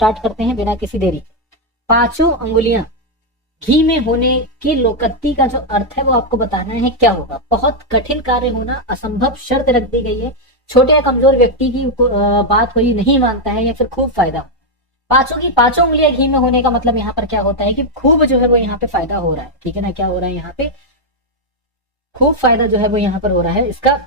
Start करते हैं बिना किसी देरी के। पांचों अंगुलियां घी में होने की लोकोक्ति का जो अर्थ है वो आपको बताना है क्या होगा। बहुत कठिन कार्य होना असंभव शर्त रख दी गई है। छोटे या कमजोर व्यक्ति की बात कोई नहीं मानता है या फिर खूब फायदा। पांचों की पांचों उंगलियां घी में होने का मतलब यहाँ पर क्या होता है कि खूब जो है वो यहाँ पे फायदा हो रहा है, ठीक है ना। क्या हो रहा है यहाँ पे, खूब फायदा जो है वो यहाँ पर हो रहा है, इसका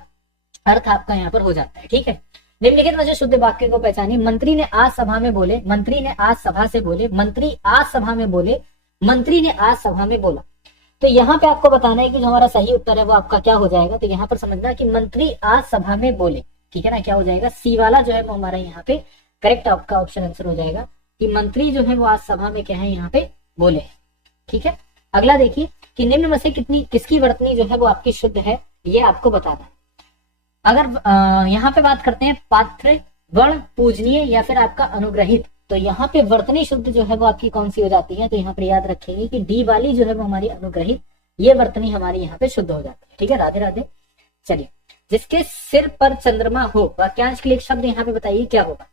अर्थ आपका यहाँ पर हो जाता है, ठीक है। निम्नलिखित में जो शुद्ध वाक्य को पहचानिए। मंत्री ने आज सभा में बोले, मंत्री ने आज सभा से बोले, मंत्री आज सभा में बोले, मंत्री ने आज सभा में बोला। तो यहाँ पे आपको बताना है कि जो हमारा सही उत्तर है वो आपका क्या हो जाएगा। तो यहाँ पर समझना कि मंत्री आज सभा में बोले, ठीक है ना। क्या हो जाएगा, सी वाला जो है वो हमारा यहाँ पे करेक्ट आपका ऑप्शन आंसर हो जाएगा कि मंत्री जो है वो आज सभा में क्या है यहाँ पे बोले, ठीक है। अगला देखिए कि निम्न में से किसकी वर्तनी जो है वो आपकी शुद्ध है, ये आपको बताना है। अगर यहाँ पे बात करते हैं पात्र, वर्ण, पूजनीय या फिर आपका अनुग्रहित, तो यहाँ पे वर्तनी शुद्ध जो है वो आपकी कौन सी हो जाती है। तो यहाँ पर याद रखेंगे कि डी वाली जो है वो हमारी अनुग्रहित, ये वर्तनी हमारी यहाँ पे शुद्ध हो जाती है, ठीक है। राधे राधे। चलिए, जिसके सिर पर चंद्रमा हो, वाक्यांश के लिए शब्द यहाँ पे बताइए क्या होगा।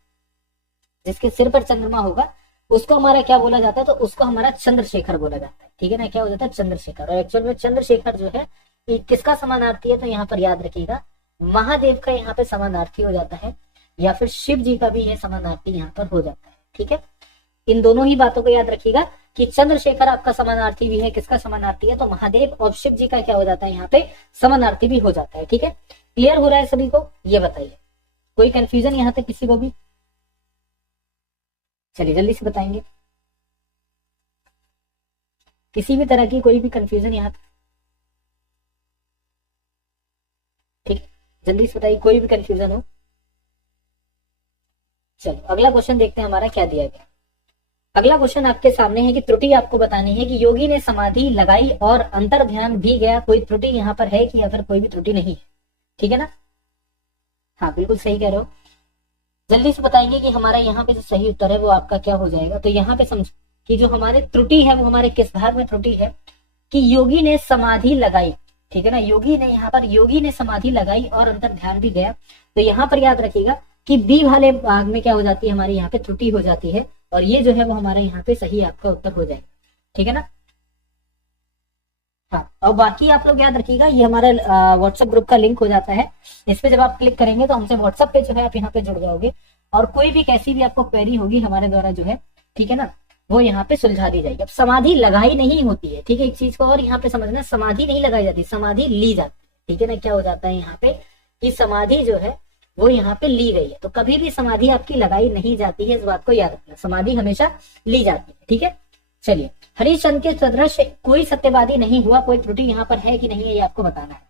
जिसके सिर पर चंद्रमा होगा उसको हमारा क्या बोला जाता है, तो उसको हमारा चंद्रशेखर बोला जाता है, ठीक है ना। क्या हो जाता है, चंद्रशेखर। और एक्चुअल में चंद्रशेखर जो है ये किसका समानार्थी है, तो यहाँ पर याद रखिएगा महादेव का यहाँ पे समानार्थी हो जाता है, या फिर शिव जी का भी ये समानार्थी यहाँ पर हो जाता है, ठीक है। इन दोनों ही बातों को याद रखिएगा कि चंद्रशेखर आपका समानार्थी भी है, किसका समानार्थी है, तो महादेव और शिव जी का क्या हो जाता है यहाँ पे समानार्थी भी हो जाता है, ठीक है। क्लियर हो रहा है सभी को, ये बताइए कोई कंफ्यूजन यहाँ तक किसी को भी। चलिए जल्दी से बताएंगे, किसी भी तरह की कोई भी कंफ्यूजन यहाँ, ठीक, जल्दी से बताइए कोई भी कंफ्यूजन हो। चलो अगला क्वेश्चन देखते हैं हमारा क्या दिया गया। अगला क्वेश्चन आपके सामने है कि त्रुटि आपको बतानी है कि योगी ने समाधि लगाई और अंतर ध्यान भी गया। कोई त्रुटि यहाँ पर है कि या फिर कोई भी त्रुटि नहीं है, ठीक है ना। हाँ बिल्कुल सही कह रहे हो। जल्दी से बताएंगे कि हमारा यहाँ पे जो सही उत्तर है वो आपका क्या हो जाएगा। तो यहाँ पे समझ कि जो हमारे त्रुटि है वो हमारे किस भाग में त्रुटि है कि योगी ने समाधि लगाई, ठीक है ना। योगी ने यहाँ पर योगी ने समाधि लगाई और अंतर ध्यान भी गया। तो यहाँ पर याद रखिएगा कि बी वाले भाग में क्या हो जाती है, हमारी यहाँ पे त्रुटि हो जाती है, और ये जो है वो हमारा यहाँ पे सही आपका उत्तर हो जाएगा, ठीक है ना। हाँ, और बाकी आप लोग याद रखिएगा ये हमारा व्हाट्सएप ग्रुप का लिंक हो जाता है। इस पे जब आप क्लिक करेंगे तो हमसे व्हाट्सएप पे जो है आप यहाँ पे जुड़ जाओगे, और कोई भी कैसी भी आपको क्वेरी होगी हमारे द्वारा जो है, ठीक है ना, वो यहाँ पे सुलझा दी जाएगी। अब समाधि लगाई नहीं होती है, ठीक है, एक चीज को और यहाँ पे समझना, समाधि नहीं लगाई जाती, समाधि ली जाती है, ठीक है ना। क्या हो जाता है यहाँ पे कि समाधि जो है वो यहाँ पे ली गई है। तो कभी भी समाधि आपकी लगाई नहीं जाती है, इस बात को याद रखना, समाधि हमेशा ली जाती है, ठीक है। चलिए, हरिश्चंद्र के सदृश कोई सत्यवादी नहीं हुआ, कोई त्रुटि यहाँ पर है कि नहीं है ये आपको बताना है।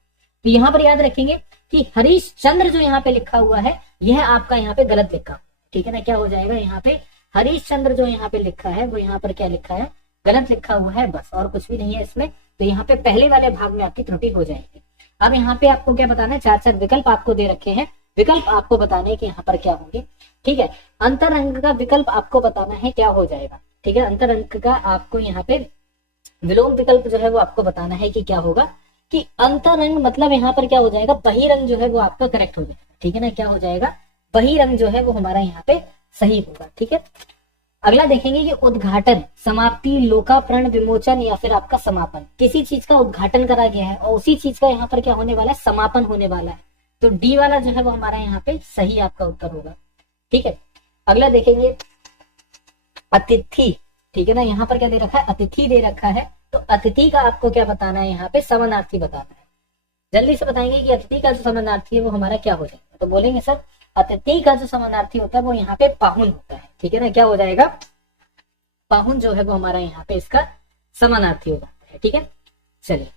तो यहाँ पर याद रखेंगे कि हरिश्चंद्र जो यहाँ पे लिखा हुआ है यह आपका यहाँ पे गलत लिखा, ठीक है ना। क्या हो जाएगा यहाँ पे, हरिश्चंद्र जो यहाँ पे लिखा है वो यहाँ पर क्या लिखा है, गलत लिखा हुआ है, बस और कुछ भी नहीं है इसमें। तो यहाँ पे पहले वाले भाग में आपकी त्रुटि हो जाएगी। अब यहाँ पे आपको क्या बताना है, चार चार विकल्प आपको दे रखे हैं, विकल्प आपको बताने कि यहाँ पर क्या होंगे, ठीक है। अंतर अंक का विकल्प आपको बताना है क्या हो जाएगा, ठीक है। अंतर अंक का आपको यहाँ पे विलोम विकल्प जो है वो आपको बताना है कि क्या होगा, कि अंतरंग मतलब यहाँ पर क्या हो जाएगा, बहिरंग जो है वो आपका करेक्ट हो जाएगा, ठीक है ना। क्या हो जाएगा, बहिरंग जो है वो हमारा यहाँ पे सही होगा, ठीक है। अगला देखेंगे कि उद्घाटन, समाप्ति, लोकार्पण, विमोचन या फिर आपका समापन। किसी चीज का उद्घाटन करा गया है और उसी चीज का यहाँ पर क्या होने वाला है, समापन होने वाला है। तो डी वाला जो है वो हमारा यहाँ पे सही आपका उत्तर होगा, ठीक है। अगला देखेंगे अतिथि, ठीक है ना। यहाँ पर क्या दे रखा है, अतिथि दे रखा है। तो अतिथि का आपको क्या बताना है, यहाँ पे समानार्थी बताना है। जल्दी से बताएंगे कि अतिथि का जो समानार्थी है वो हमारा क्या हो जाएगा। तो बोलेंगे सर अतिथि का जो समानार्थी होता है वो यहाँ पे पाहुन होता है, ठीक है ना। क्या हो जाएगा, पाहुन जो है वो हमारा यहाँ पे इसका समानार्थी हो जाता है, ठीक है। चलिए,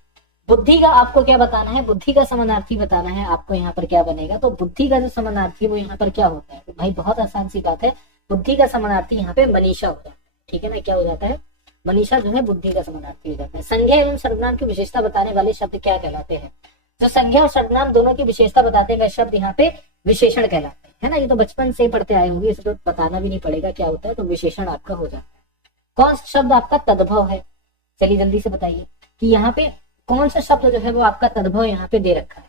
बुद्धि का आपको क्या बताना है, बुद्धि का समानार्थी बताना है आपको। यहाँ पर क्या बनेगा, तो बुद्धि का जो समानार्थी वो यहाँ पर क्या होता है, तो भाई बहुत आसान सी बात है, बुद्धि का समानार्थी यहाँ पे मनीषा हो जाता है, ठीक है ना। क्या हो जाता है, मनीषा जो है बुद्धि का समानार्थी हो जाता है। संज्ञा एवं सर्वनाम की विशेषता बताने वाले शब्द क्या कहलाते हैं। जो संज्ञा और सर्वनाम दोनों की विशेषता बताते हैं शब्द यहाँ पे विशेषण कहलाते हैं, है ना। ये तो बचपन से पढ़ते आए होंगे, इसे तो बताना भी नहीं पड़ेगा क्या होता है। तो विशेषण आपका हो जाता है। कौन सा शब्द आपका तद्भव है, चलिए जल्दी से बताइए कि यहाँ पे कौन सा शब्द जो है वो आपका तद्भव यहाँ पे दे रखा है,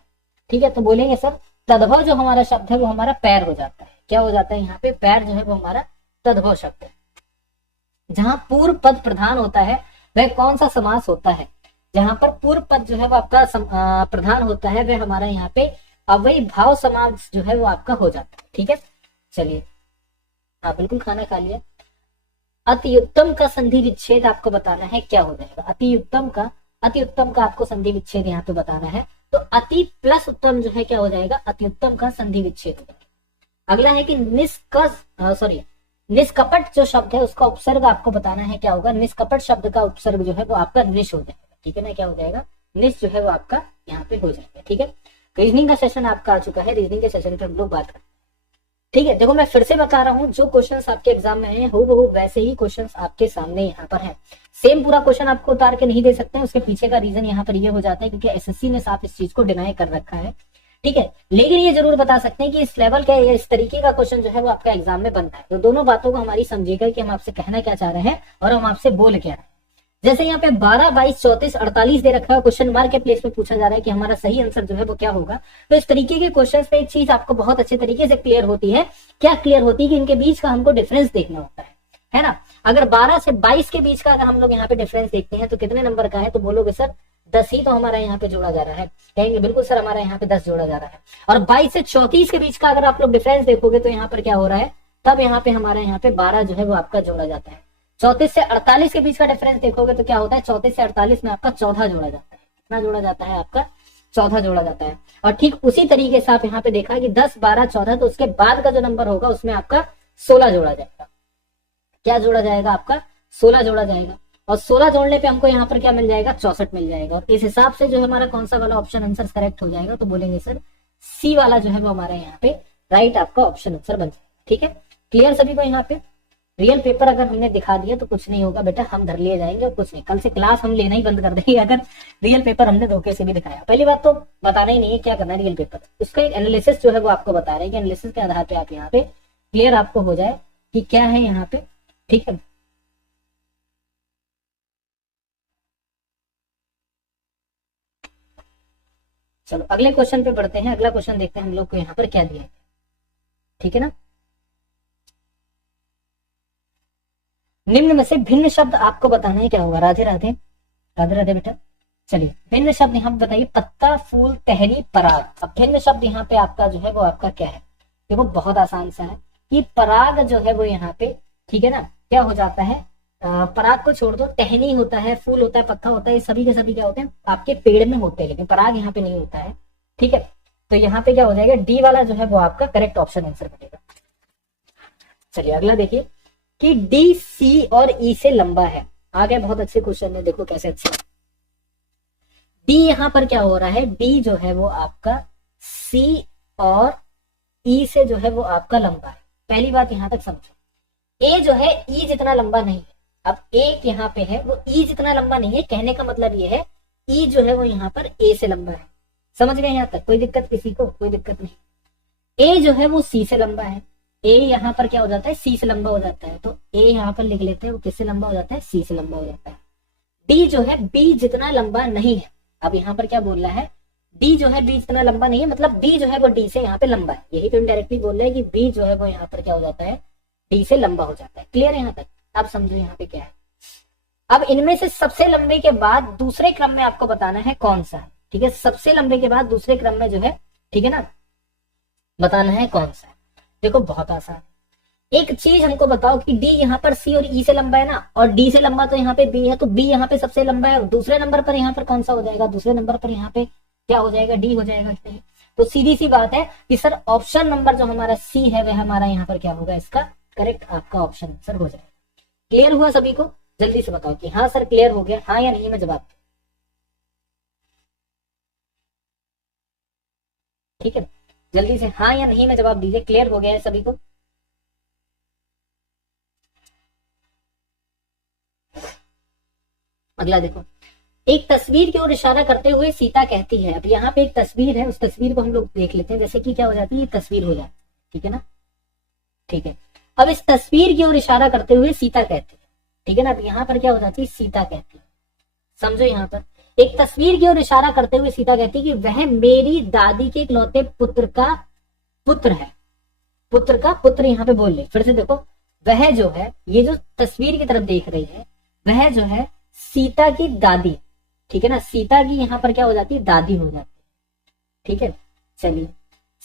ठीक है। तो बोलेंगे सर तद्भव जो हमारा शब्द है वो हमारा पैर हो जाता है। क्या हो जाता है, यहाँ पे पैर जो है वो हमारा तद्भव शब्द है, जहां पूर्व पद प्रधान होता है वह कौन सा समास होता है? जहां पर पूर्व पद जो है वो आपका प्रधान होता है वह हमारा यहाँ पे अव्ययी भाव समास जो है वो आपका हो जाता है। ठीक है, चलिए, हाँ बिल्कुल, खाना खा लिया। अति उत्तम का संधि विच्छेद आपको बताना है, क्या हो जाएगा? अति उत्तम का आपको संधि विच्छेद यहाँ पे बताना है। तो अति प्लस उत्तम जो है क्या हो जाएगा? अति उत्तम का संधि विच्छेद हो जाएगा। अगला है कि निष्कपट जो शब्द है उसका उपसर्ग आपको बताना है, क्या होगा? निष्कपट शब्द का उपसर्ग जो है वो आपका निश हो जाएगा। ठीक है ना, क्या हो जाएगा? निश जो है वो आपका यहाँ पे हो जाएगा। ठीक है, रीजनिंग का सेशन आपका आ चुका है, रीजनिंग के सेशन पे हम लोग बात करते हैं। ठीक है, देखो मैं फिर से बता रहा हूँ, जो क्वेश्चंस आपके एग्जाम में आए हो वैसे ही क्वेश्चंस आपके सामने यहाँ पर है। सेम पूरा क्वेश्चन आपको उतार के नहीं दे सकते हैं, उसके पीछे का रीजन यहाँ पर ये हो जाता है क्योंकि एसएससी ने साफ इस चीज को डिनाई कर रखा है। ठीक है, लेकिन ये जरूर बता सकते हैं कि इस लेवल का या इस तरीके का क्वेश्चन जो है वो आपका एग्जाम में बनता है। तो दोनों बातों को हमारी समझिएगा कि हम आपसे कहना क्या चाह रहे हैं और हम आपसे बोल क्या रहे हैं। जैसे यहाँ पे 12, 22, 34, 48 दे रखा है, क्वेश्चन मार्क के प्लेस पे पूछा जा रहा है कि हमारा सही आंसर जो है वो क्या होगा। तो इस तरीके के क्वेश्चंस पे एक चीज आपको बहुत अच्छे तरीके से क्लियर होती है, क्या क्लियर होती है कि इनके बीच का हमको डिफरेंस देखना होता है ना। अगर 12 से 22 के बीच का अगर हम लोग यहाँ पे डिफरेंस देखते हैं तो कितने नंबर का है, तो बोलोगे सर 10 ही तो हमारा यहाँ पे जोड़ा जा रहा है। कहेंगे बिल्कुल सर हमारा यहाँ पे 10 जोड़ा जा रहा है। और 22 से 34 के बीच का अगर आप लोग डिफरेंस देखोगे तो यहाँ पर क्या हो रहा है, तब यहाँ पे हमारा यहाँ पे 12 जो है वो आपका जोड़ा जाता है। 34 से 48 के बीच का डिफरेंस देखोगे तो क्या होता है, 34 से 48 में आपका 14 जोड़ा जाता है। कितना जोड़ा जाता है आपका? 14 जोड़ा जाता है। और ठीक उसी तरीके से आप यहाँ पे देखा कि 10, 12, 14, तो उसके बाद का जो नंबर होगा उसमें आपका 16 जोड़ा जाएगा। क्या जोड़ा जाएगा आपका? 16 जोड़ा जाएगा। और 16 जोड़ने पे हमको यहाँ पर क्या मिल जाएगा? 64 मिल जाएगा। और इस हिसाब से जो हमारा कौन सा वाला ऑप्शन आंसर करेक्ट हो जाएगा, तो बोलेंगे सर सी वाला जो है वो हमारा यहाँ पे राइट आपका ऑप्शन आंसर बन जाएगा। ठीक है, क्लियर सभी को? यहाँ पे रियल पेपर अगर हमने दिखा दिया तो कुछ नहीं होगा बेटा, हम धर लिए जाएंगे और कुछ नहीं, कल से क्लास हम लेना ही बंद कर देंगे अगर रियल पेपर हमने धोखे से भी दिखाया। पहली बात तो बताना ही नहीं है क्या करना है रियल पेपर, उसका एक एनालिसिस जो है वो आपको बता रहे हैं कि एनालिसिस के आधार पे आप यहाँ पे क्लियर आपको हो जाए कि क्या है यहाँ पे। ठीक है, चलो अगले क्वेश्चन पे बढ़ते हैं। अगला क्वेश्चन देखते हैं हम लोग को यहाँ पर क्या दिया है। ठीक है ना, निम्न में से भिन्न शब्द आपको बताना है, क्या होगा? राधे राधे, राधे राधे बेटा। चलिए, भिन्न शब्द यहाँ बताइए, पत्ता, फूल, टहनी, पराग। अब भिन्न शब्द यहाँ पे आपका जो है वो आपका क्या है? देखो बहुत आसान सा है कि पराग जो है वो यहाँ पे, ठीक है ना, क्या हो जाता है? पराग को छोड़ दो, टहनी होता है, फूल होता है, पत्ता होता है, ये सभी के सभी क्या होते हैं? आपके पेड़ में होते हैं, लेकिन पराग यहाँ पे नहीं होता है। ठीक है, तो यहाँ पे क्या हो जाएगा? डी वाला जो है वो आपका करेक्ट ऑप्शन आंसर बनेगा। चलिए अगला देखिए कि डी, सी और ई से लंबा है। आगे बहुत अच्छे क्वेश्चन है, देखो कैसे अच्छे। डी यहाँ पर क्या हो रहा है? डी जो है वो आपका सी और ई से जो है वो आपका लंबा है। पहली बात यहां तक समझो, ए जो है ई जितना लंबा नहीं है। अब एक यहाँ पे है वो ई जितना लंबा नहीं है, कहने का मतलब ये है ई जो है वो यहाँ पर ए से लंबा है। समझ गए यहाँ तक? कोई दिक्कत किसी को? कोई दिक्कत नहीं। ए जो है वो सी से लंबा है, ए यहाँ पर क्या हो जाता है? सी से लंबा हो जाता है। तो ए यहाँ पर लिख लेते हैं, वो किससे लंबा हो जाता है? सी से लंबा हो जाता है। डी जो है बी जितना लंबा नहीं है। अब यहाँ पर क्या बोल रहा है? डी जो है बी जितना लंबा नहीं है, मतलब बी जो है वो डी से यहाँ पे लंबा है। यही तो इनडायरेक्टली बोल रहे हैं कि बी जो है वो यहाँ पर क्या हो जाता है? डी से लंबा हो जाता है। क्लियर है यहाँ तक? आप समझो यहाँ पे क्या है। अब इनमें से सबसे लंबे के बाद दूसरे क्रम में आपको बताना है कौन सा है। ठीक है, सबसे लंबे के बाद दूसरे क्रम में जो है, ठीक है ना, बताना है कौन सा है। देखो बहुत आसान है। एक चीज हमको बताओ कि डी यहाँ पर सी और ई से लंबा है ना, और डी से लंबा तो यहाँ पे बी है, तो बी यहाँ पे सबसे लंबा है। दूसरे नंबर पर यहाँ पर कौन सा हो जाएगा? दूसरे नंबर पर यहाँ पे क्या हो जाएगा? डी हो जाएगा। तो सीधी सी बात है कि सर ऑप्शन नंबर जो हमारा सी है वह हमारा यहाँ पर क्या होगा? इसका करेक्ट आपका ऑप्शन आंसर हो जाएगा। क्लियर हुआ सभी को? जल्दी से बताओ कि हाँ सर क्लियर हो गया, हाँ या नहीं में जवाब। ठीक है, जल्दी से हाँ या नहीं में जवाब दीजिए। क्लियर हो गया है सभी को? अगला देखो, एक तस्वीर की ओर इशारा करते हुए सीता कहती है। अब यहाँ पे एक तस्वीर है, उस तस्वीर को हम लोग देख लेते हैं। जैसे कि क्या हो जाती है? ये तस्वीर हो जाती है, ठीक है ना। ठीक है, अब इस तस्वीर की ओर इशारा करते हुए सीता कहती है, ठीक है ना। अब यहाँ पर क्या हो जाती है? सीता कहती है। समझो यहाँ पर एक तस्वीर की ओर इशारा करते हुए सीता कहती है कि वह मेरी दादी के इकलौते पुत्र का पुत्र है। पुत्र का पुत्र यहाँ पे बोल ले, फिर से देखो, वह जो है, ये जो तस्वीर की तरफ देख रही है, वह जो है सीता की दादी, ठीक है ना, सीता की यहाँ पर क्या हो जाती है, दादी हो जाती है, ठीक है। चलिए,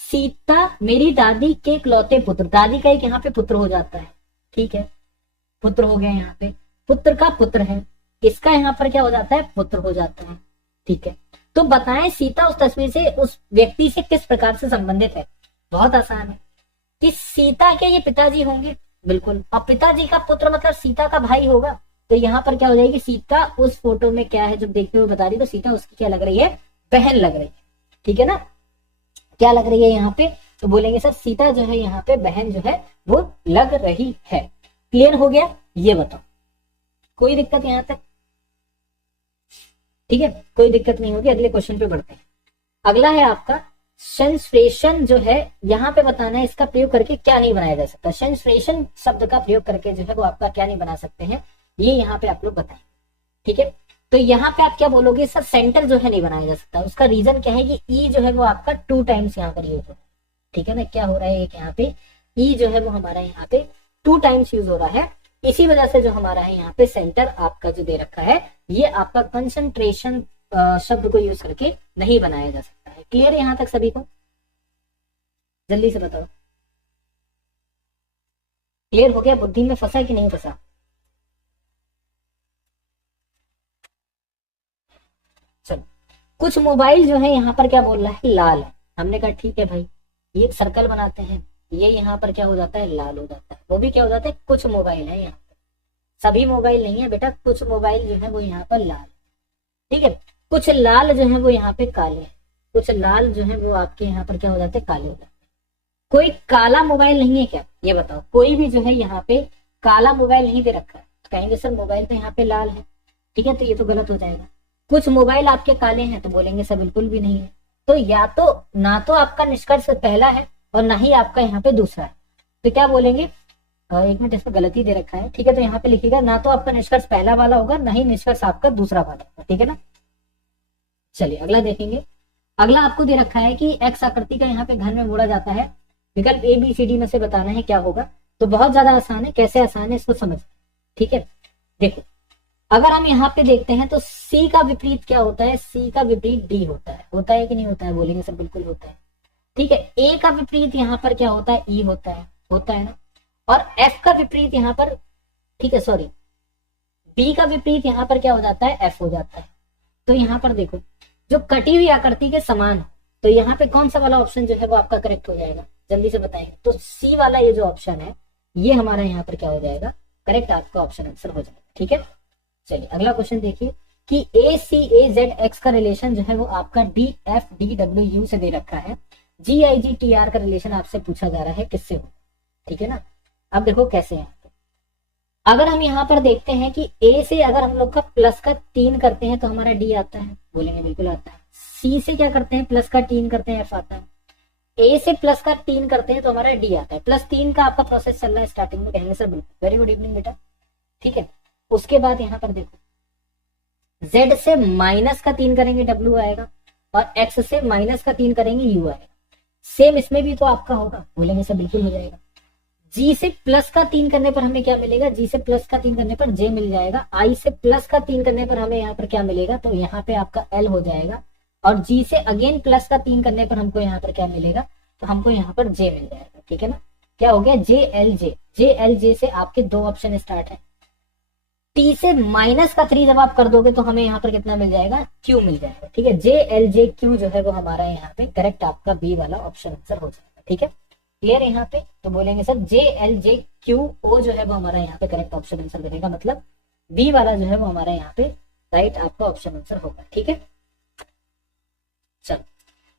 सीता मेरी दादी के इकलौते पुत्र, दादी का एक यहाँ पे पुत्र हो जाता है, ठीक है, पुत्र हो गया, यहाँ पे पुत्र का पुत्र है, इसका यहाँ पर क्या हो जाता है, पुत्र हो जाता है, ठीक है। तो बताएं सीता उस तस्वीर से, उस व्यक्ति से किस प्रकार से संबंधित है। बहुत आसान है कि सीता के ये पिताजी होंगे, बिल्कुल, और पिताजी का पुत्र मतलब सीता का भाई होगा, तो यहाँ पर क्या हो जाएगी, सीता उस फोटो में क्या है, जब देखते हुए बता रही तो सीता उसकी क्या लग रही है, बहन लग रही है, ठीक है ना, क्या लग रही है यहाँ पे, तो बोलेंगे सर सीता जो है यहाँ पे बहन जो है वो लग रही है। क्लियर हो गया, ये बताओ, कोई दिक्कत यहाँ तक, ठीक है, कोई दिक्कत नहीं होगी। अगले क्वेश्चन पे बढ़ते हैं। अगला है आपका संश्लेषण, जो है यहाँ पे बताना है इसका प्रयोग करके क्या नहीं बनाया जा सकता। संश्लेषण शब्द का प्रयोग करके जो है वो आपका क्या नहीं बना सकते हैं, ये यहाँ पे आप लोग बताएं, ठीक है। तो यहाँ पे आप क्या बोलोगे, सर सेंटर जो है नहीं बनाया जा सकता। उसका रीजन क्या है कि ई जो है वो आपका 2 टाइम्स यहाँ पर यूज हो रहा है, ठीक है ना, क्या हो रहा है, एक यहाँ पे ई जो है वो हमारा यहाँ पे 2 टाइम्स यूज हो रहा है, इसी वजह से जो हमारा है यहाँ पे सेंटर आपका जो दे रखा है, ये आपका कंसंट्रेशन शब्द को यूज करके नहीं बनाया जा सकता है। क्लियर है यहाँ तक सभी को, जल्दी से बताओ, क्लियर हो गया, बुद्धि में फंसा कि नहीं फंसा। चलो, कुछ मोबाइल जो है यहाँ पर क्या बोल रहा है, लाल है, हमने कहा ठीक है भाई, ये एक सर्कल बनाते हैं, ये यहाँ पर क्या हो जाता है, लाल हो जाता है, वो भी क्या हो जाता है, कुछ मोबाइल है यहाँ पर, सभी मोबाइल नहीं है बेटा, कुछ मोबाइल जो है वो यहाँ पर लाल, ठीक है, कुछ लाल जो है वो यहाँ पे काले, कुछ लाल जो है वो आपके यहाँ पर क्या हो जाते हैं, काले हो जाते हैं। कोई काला मोबाइल नहीं है क्या, ये बताओ, कोई भी जो है यहाँ पे काला मोबाइल नहीं दे रखा है, तो कहेंगे सर मोबाइल तो यहाँ पे लाल है, ठीक है, तो ये तो गलत हो जाएगा। कुछ मोबाइल आपके काले हैं, तो बोलेंगे सर बिल्कुल भी नहीं है। तो या तो ना तो आपका निष्कर्ष पहला है और ना ही आपका यहाँ पे दूसरा है, तो क्या बोलेंगे, एक मिनट, इसमें गलती दे रखा है, ठीक है, तो यहाँ पे लिखिएगा ना तो आपका निष्कर्ष पहला वाला होगा, ना ही निष्कर्ष आपका दूसरा वाला होगा, ठीक है ना। चलिए अगला देखेंगे। अगला आपको दे रखा है कि एक्स आकृति का यहाँ पे घन में मोड़ा जाता है, विकल्प ए बी सी डी में से बताना है क्या होगा। तो बहुत ज्यादा आसान है, कैसे आसान है इसको समझ, ठीक है। देखो, अगर हम यहाँ पे देखते हैं तो सी का विपरीत क्या होता है, सी का विपरीत डी होता है कि नहीं होता है, बोलेंगे सर बिल्कुल होता है, ठीक है। ए का विपरीत यहाँ पर क्या होता है, ई होता है ना, और एफ का विपरीत यहाँ पर, ठीक है, सॉरी, बी का विपरीत यहाँ पर क्या हो जाता है, एफ हो जाता है। तो यहाँ पर देखो, जो कटी हुई आकृति के समान हो, तो यहाँ पे कौन सा वाला ऑप्शन जो है वो आपका करेक्ट हो जाएगा, जल्दी से बताएंगे। तो सी वाला ये जो ऑप्शन है, ये हमारा यहाँ पर क्या हो जाएगा, करेक्ट आपका ऑप्शन आंसर हो जाएगा, ठीक है। चलिए अगला क्वेश्चन देखिए कि ए सी ए जेड एक्स का रिलेशन जो है वो आपका D F D W you से दे रखा है, जी आई जी टी आर का रिलेशन आपसे पूछा जा रहा है किससे हो, ठीक है ना। अब देखो कैसे है, अगर हम यहाँ पर देखते हैं कि ए से अगर हम लोग का प्लस का 3 करते हैं तो हमारा डी आता है, बोलेंगे बिल्कुल आता है। सी से क्या करते हैं, प्लस का 3 करते हैं, एफ आता है। ए से प्लस का 3 करते हैं तो हमारा डी आता है। +3 का आपका प्रोसेस चल रहा है स्टार्टिंग में, कहेंगे सर बिल्कुल, वेरी गुड इवनिंग बेटा, ठीक है। उसके बाद यहाँ पर देखो, Z से माइनस का 3 करेंगे डब्ल्यू आएगा, और X से माइनस का 3 करेंगे यू आएगा। सेम इसमें भी तो आपका होगा, बोलेंगे सर बिल्कुल हो जाएगा। G से प्लस का 3 करने पर हमें क्या मिलेगा, G से प्लस का 3 करने पर J मिल जाएगा। I से प्लस का 3 करने पर हमें यहाँ पर क्या मिलेगा, तो यहाँ पे आपका L हो जाएगा। और G से अगेन प्लस का 3 करने पर हमको यहाँ पर क्या मिलेगा, तो हमको यहाँ पर J मिल जाएगा, ठीक है ना। क्या हो गया, JLJ से आपके 2 ऑप्शन स्टार्ट है। T से माइनस का 3 जब आप कर दोगे तो हमें यहाँ पर कितना मिल जाएगा, Q मिल जाएगा, ठीक है। JLJQ जो है वो हमारा यहाँ पे करेक्ट आपका बी वाला ऑप्शन आंसर हो जाएगा, ठीक है। क्लियर है यहाँ पे, तो बोलेंगे सर JLJQO जो है वो हमारा यहाँ पे करेक्ट ऑप्शन आंसर बनेगा, मतलब बी वाला जो है वो हमारा यहाँ पे राइट आपका ऑप्शन आंसर होगा, ठीक है। चलो,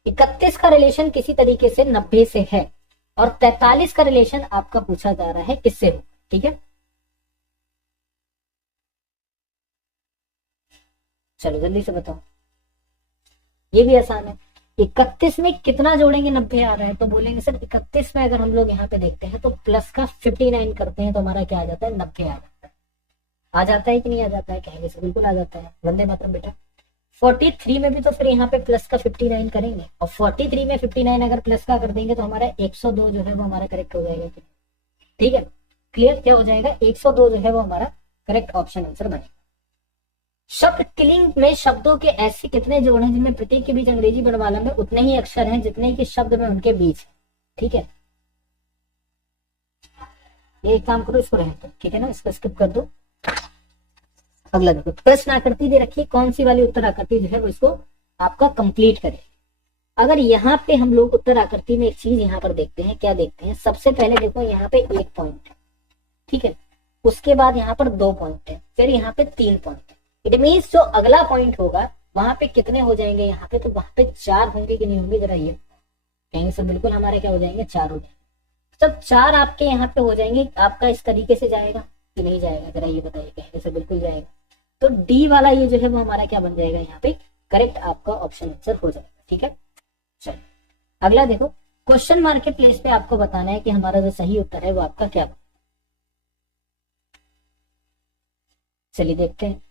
31 का रिलेशन किसी तरीके से 90 से है, और 43 का रिलेशन आपका पूछा जा रहा है किससे हो, ठीक है। चलो जल्दी से बताओ, ये भी आसान है। 31 में कितना जोड़ेंगे, 90 आ रहा है, तो बोलेंगे सर 31 में अगर हम लोग यहाँ पे देखते हैं तो प्लस का 59 करते हैं तो हमारा क्या आ जाता है, 90 आ जाता है। आ जाता है कि नहीं आ जाता है, कहेंगे सर बिल्कुल आ जाता है, वंदे मातरम बेटा। 43 में भी तो फिर यहाँ पे प्लस का 59 करेंगे, और 43 में 59 अगर प्लस का कर देंगे तो हमारा 102 जो है वो हमारा करेक्ट हो जाएगा, ठीक है। क्लियर, क्या हो जाएगा 102 जो है वो हमारा करेक्ट ऑप्शन आंसर बनेगा। शब्द किलिंग में शब्दों के ऐसे कितने जोड़ हैं जिनमें प्रत्येक के बीच अंग्रेजी वर्णमाला में उतने ही अक्षर हैं जितने कि शब्द में उनके बीच है। ठीक है, ये एक काम करो, इसको रहने दो, ठीक है ना, इसको स्किप कर दो। अगला देखो, प्रश्न आकृति दे रखी, कौन सी वाली उत्तर आकृति जो है वो इसको आपका कंप्लीट करे। अगर यहाँ पे हम लोग उत्तर आकृति में एक चीज यहाँ पर देखते हैं, क्या देखते हैं, सबसे पहले देखो यहाँ पे 1 पॉइंट है, ठीक है, उसके बाद यहाँ पर 2 पॉइंट है, फिर यहाँ पे 3 पॉइंट है। इट मीन्स जो अगला पॉइंट होगा वहां पे कितने हो जाएंगे, यहाँ पे तो वहां पे 4 होंगे कि नहीं होंगे, जरा ये कहेंगे सर बिल्कुल हमारे क्या हो जाएंगे, 4 हो जाएंगे। जब 4 आपके यहाँ पे हो जाएंगे, आपका इस तरीके से जाएगा कि नहीं जाएगा, जरा ये बताइए। कहेंगे सर बिल्कुल जाएगा, तो डी वाला ये जो है वो हमारा क्या बन जाएगा, यहाँ पे करेक्ट आपका ऑप्शन आंसर हो जाएगा। ठीक है, चलो अगला देखो, क्वेश्चन मार्क के प्लेस पे आपको बताना है कि हमारा जो सही उत्तर है वो आपका क्या बनेगा। चलिए देखते हैं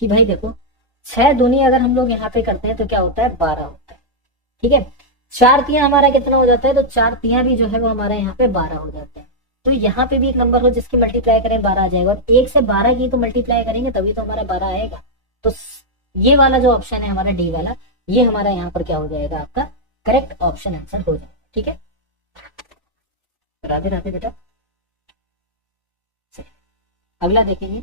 कि भाई देखो 6 दूनी अगर हम लोग यहाँ पे करते हैं तो क्या होता है, 12 होता है। ठीक है, 4 तिया हमारा कितना हो जाता है, तो 4 तिया भी जो है वो हमारा यहाँ पे 12 हो जाते हैं। तो यहाँ पे भी एक नंबर हो जिसकी मल्टीप्लाई करें 12 आ जाएगा, और 1 से 12 की तो मल्टीप्लाई करेंगे तभी तो हमारा 12 आएगा। तो ये वाला जो ऑप्शन है हमारा डी वाला, ये हमारा यहाँ पर क्या हो जाएगा, आपका करेक्ट ऑप्शन आंसर हो जाएगा। ठीक है, राधे राधे बेटा। अगला देखेंगे,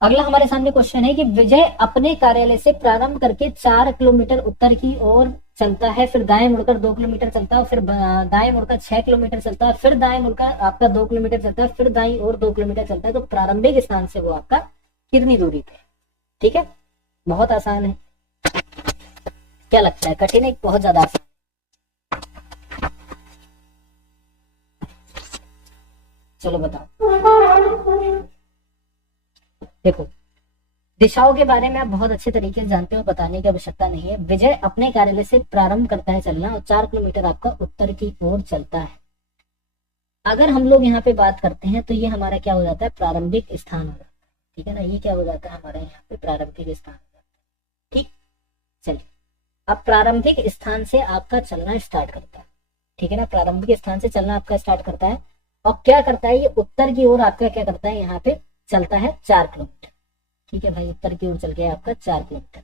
अगला हमारे सामने क्वेश्चन है कि विजय अपने कार्यालय से प्रारंभ करके 4 किलोमीटर उत्तर की ओर चलता है, फिर दाएं मुड़कर 2 किलोमीटर चलता है, फिर दाएं मुड़कर 6 किलोमीटर चलता है, फिर दाएं मुड़कर आपका 2 किलोमीटर चलता है, फिर दाएं और 2 किलोमीटर चलता है। तो प्रारंभिक स्थान से वो आपका कितनी दूरी पे? ठीक है, बहुत आसान है। क्या लगता है, कठिन है, बहुत ज्यादा आसान? चलो बताओ। देखो, दिशाओं के बारे में आप बहुत अच्छे तरीके से जानते हो, बताने की आवश्यकता नहीं है। विजय अपने कार्यालय से प्रारंभ करता है चलना और 4 किलोमीटर आपका उत्तर की ओर चलता है। अगर हम लोग यहाँ पे बात करते हैं तो ये हमारा क्या हो जाता है, प्रारंभिक स्थान हो जाता है। ठीक है ना, ये क्या हो जाता है हमारा यहाँ पे प्रारंभिक स्थान हो जाता है। ठीक, चलिए अब प्रारंभिक स्थान से आपका चलना स्टार्ट करता है। ठीक है ना, प्रारंभिक स्थान से चलना आपका स्टार्ट करता है और क्या करता है, ये उत्तर की ओर आपका क्या करता है, यहाँ पे चलता है 4 किलोमीटर। ठीक है भाई, उत्तर की ओर चल गया आपका 4 किलोमीटर।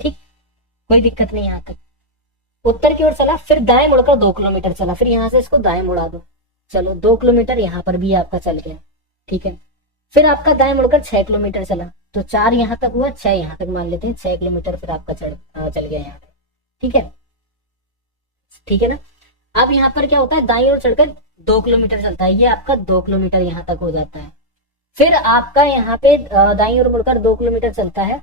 ठीक, कोई दिक्कत नहीं यहाँ तक। उत्तर की ओर चला, फिर दाएं मुड़कर 2 किलोमीटर चला, फिर यहाँ से इसको दाएं मुड़ा दो, चलो 2 किलोमीटर यहाँ पर भी आपका चल गया। ठीक है, फिर आपका दाएं मुड़कर 6 किलोमीटर चला, तो 4 यहाँ तक हुआ, 6 यहाँ तक मान लेते हैं, 6 किलोमीटर फिर आपका चल गया यहाँ पे। ठीक है, ठीक है ना। अब यहाँ पर क्या होता है, दाएं ओर चढ़कर 2 किलोमीटर चलता है, ये आपका 2 किलोमीटर यहाँ तक हो जाता है। फिर आपका यहाँ पे दाईं ओर मुड़कर 2 किलोमीटर चलता है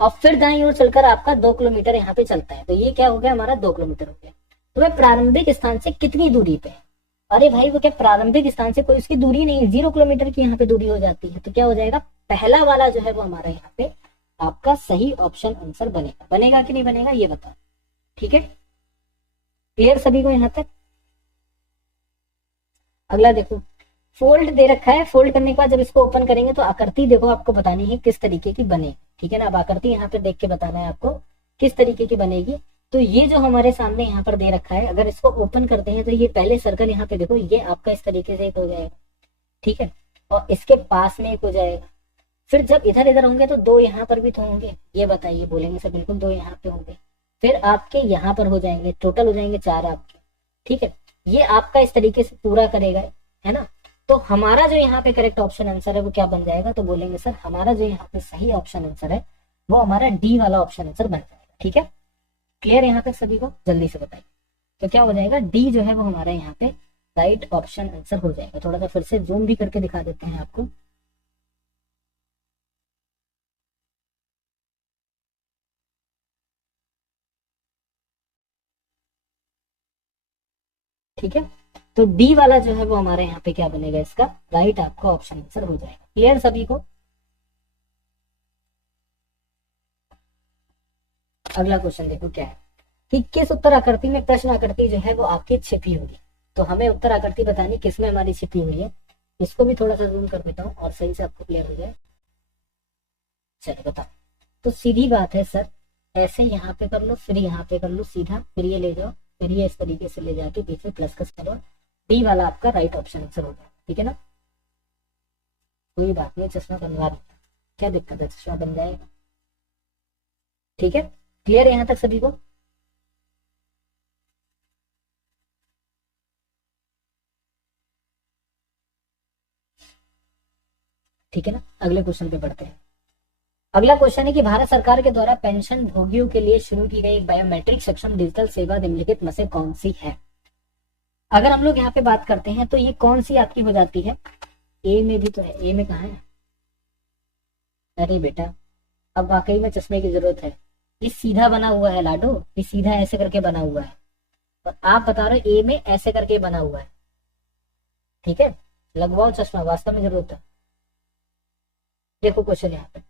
और फिर दाईं ओर चलकर आपका 2 किलोमीटर यहाँ पे चलता है, तो ये क्या हो गया, हमारा 2 किलोमीटर हो गया। तो वह प्रारंभिक स्थान से कितनी दूरी पे है? अरे भाई वो क्या प्रारंभिक स्थान से कोई उसकी दूरी नहीं है, 0 किलोमीटर की यहाँ पे दूरी हो जाती है। तो क्या हो जाएगा, पहला वाला जो है वो हमारा यहाँ पे आपका सही ऑप्शन आंसर बनेगा। बनेगा कि नहीं बनेगा, ये बताओ। ठीक है, क्लियर सभी को यहाँ तक? अगला देखो, फोल्ड दे रखा है, फोल्ड करने के बाद जब इसको ओपन करेंगे तो आकृति देखो आपको बतानी है किस तरीके की बने। ठीक है ना, अब आकृति यहाँ पे देख के बताना है आपको किस तरीके की बनेगी। तो ये जो हमारे सामने यहाँ पर दे रखा है, अगर इसको ओपन करते हैं तो ये पहले सर्कल यहाँ पे देखो, ये आपका इस तरीके से एक हो जाएगा। ठीक है, और इसके पास में एक हो जाएगा, फिर जब इधर इधर होंगे तो 2 यहाँ पर भी तो होंगे। ये बताइए, बोलेंगे सर बिल्कुल 2 यहाँ पे होंगे, फिर आपके यहाँ पर हो जाएंगे, टोटल हो जाएंगे 4 आपके। ठीक है, ये आपका इस तरीके से पूरा करेगा, है ना। तो हमारा जो यहाँ पे करेक्ट ऑप्शन आंसर है वो क्या बन जाएगा, तो बोलेंगे सर हमारा जो यहाँ पे सही ऑप्शन आंसर है वो हमारा डी वाला ऑप्शन आंसर बन जाएगा। ठीक है, क्लियर यहाँ पे सभी को? जल्दी से बताइए, तो क्या हो जाएगा, डी जो है वो हमारा यहाँ पे राइट ऑप्शन आंसर हो जाएगा। थोड़ा सा फिर से जूम भी करके दिखा देते हैं आपको। ठीक है, तो डी वाला जो है वो हमारे यहाँ पे क्या बनेगा, इसका राइट आपका ऑप्शन आंसर हो जाएगा। क्लियर सभी को? अगला क्वेश्चन देखो क्या है कि किस उत्तर आकृति में प्रश्न आकृति जो है वो आपकी छिपी होगी। तो हमें उत्तर आकृति बतानी किसमें हमारी छिपी हुई है। इसको भी थोड़ा सा जूम कर देता हूँ और सही से आपको क्लियर हो जाए। चलो बताओ, तो सीधी बात है सर, ऐसे यहाँ पे कर लो, फिर यहाँ पे कर लो सीधा, फिर ये ले जाओ, फिर ये इस तरीके से ले जाके बीच में प्लस का सिंबल डी वाला आपका राइट ऑप्शन आंसर हो जाएगा। ठीक है ना, कोई बात नहीं, चश्मा बनवा लो, क्या दिक्कत है, चश्मा बन जाएगा। ठीक है, क्लियर है यहाँ तक सभी को? ठीक है ना, अगले क्वेश्चन पे बढ़ते हैं। अगला क्वेश्चन है कि भारत सरकार के द्वारा पेंशन भोगियों के लिए शुरू की गई बायोमेट्रिक सक्षम डिजिटल सेवा निम्नलिखित में से कौन सी है? अगर हम लोग यहाँ पे बात करते हैं तो ये कौन सी आपकी हो जाती है? ए में भी तो है, ए में कहाँ है? अरे बेटा, अब वाकई में चश्मे की जरूरत है। ये सीधा बना हुआ है लाडो, ये सीधा ऐसे करके बना हुआ है, और आप बता रहे हो ए में ऐसे करके बना हुआ है। ठीक है, लगवाओ चश्मा, वास्तव में जरूरत है। देखो क्वेश्चन यहाँ पे,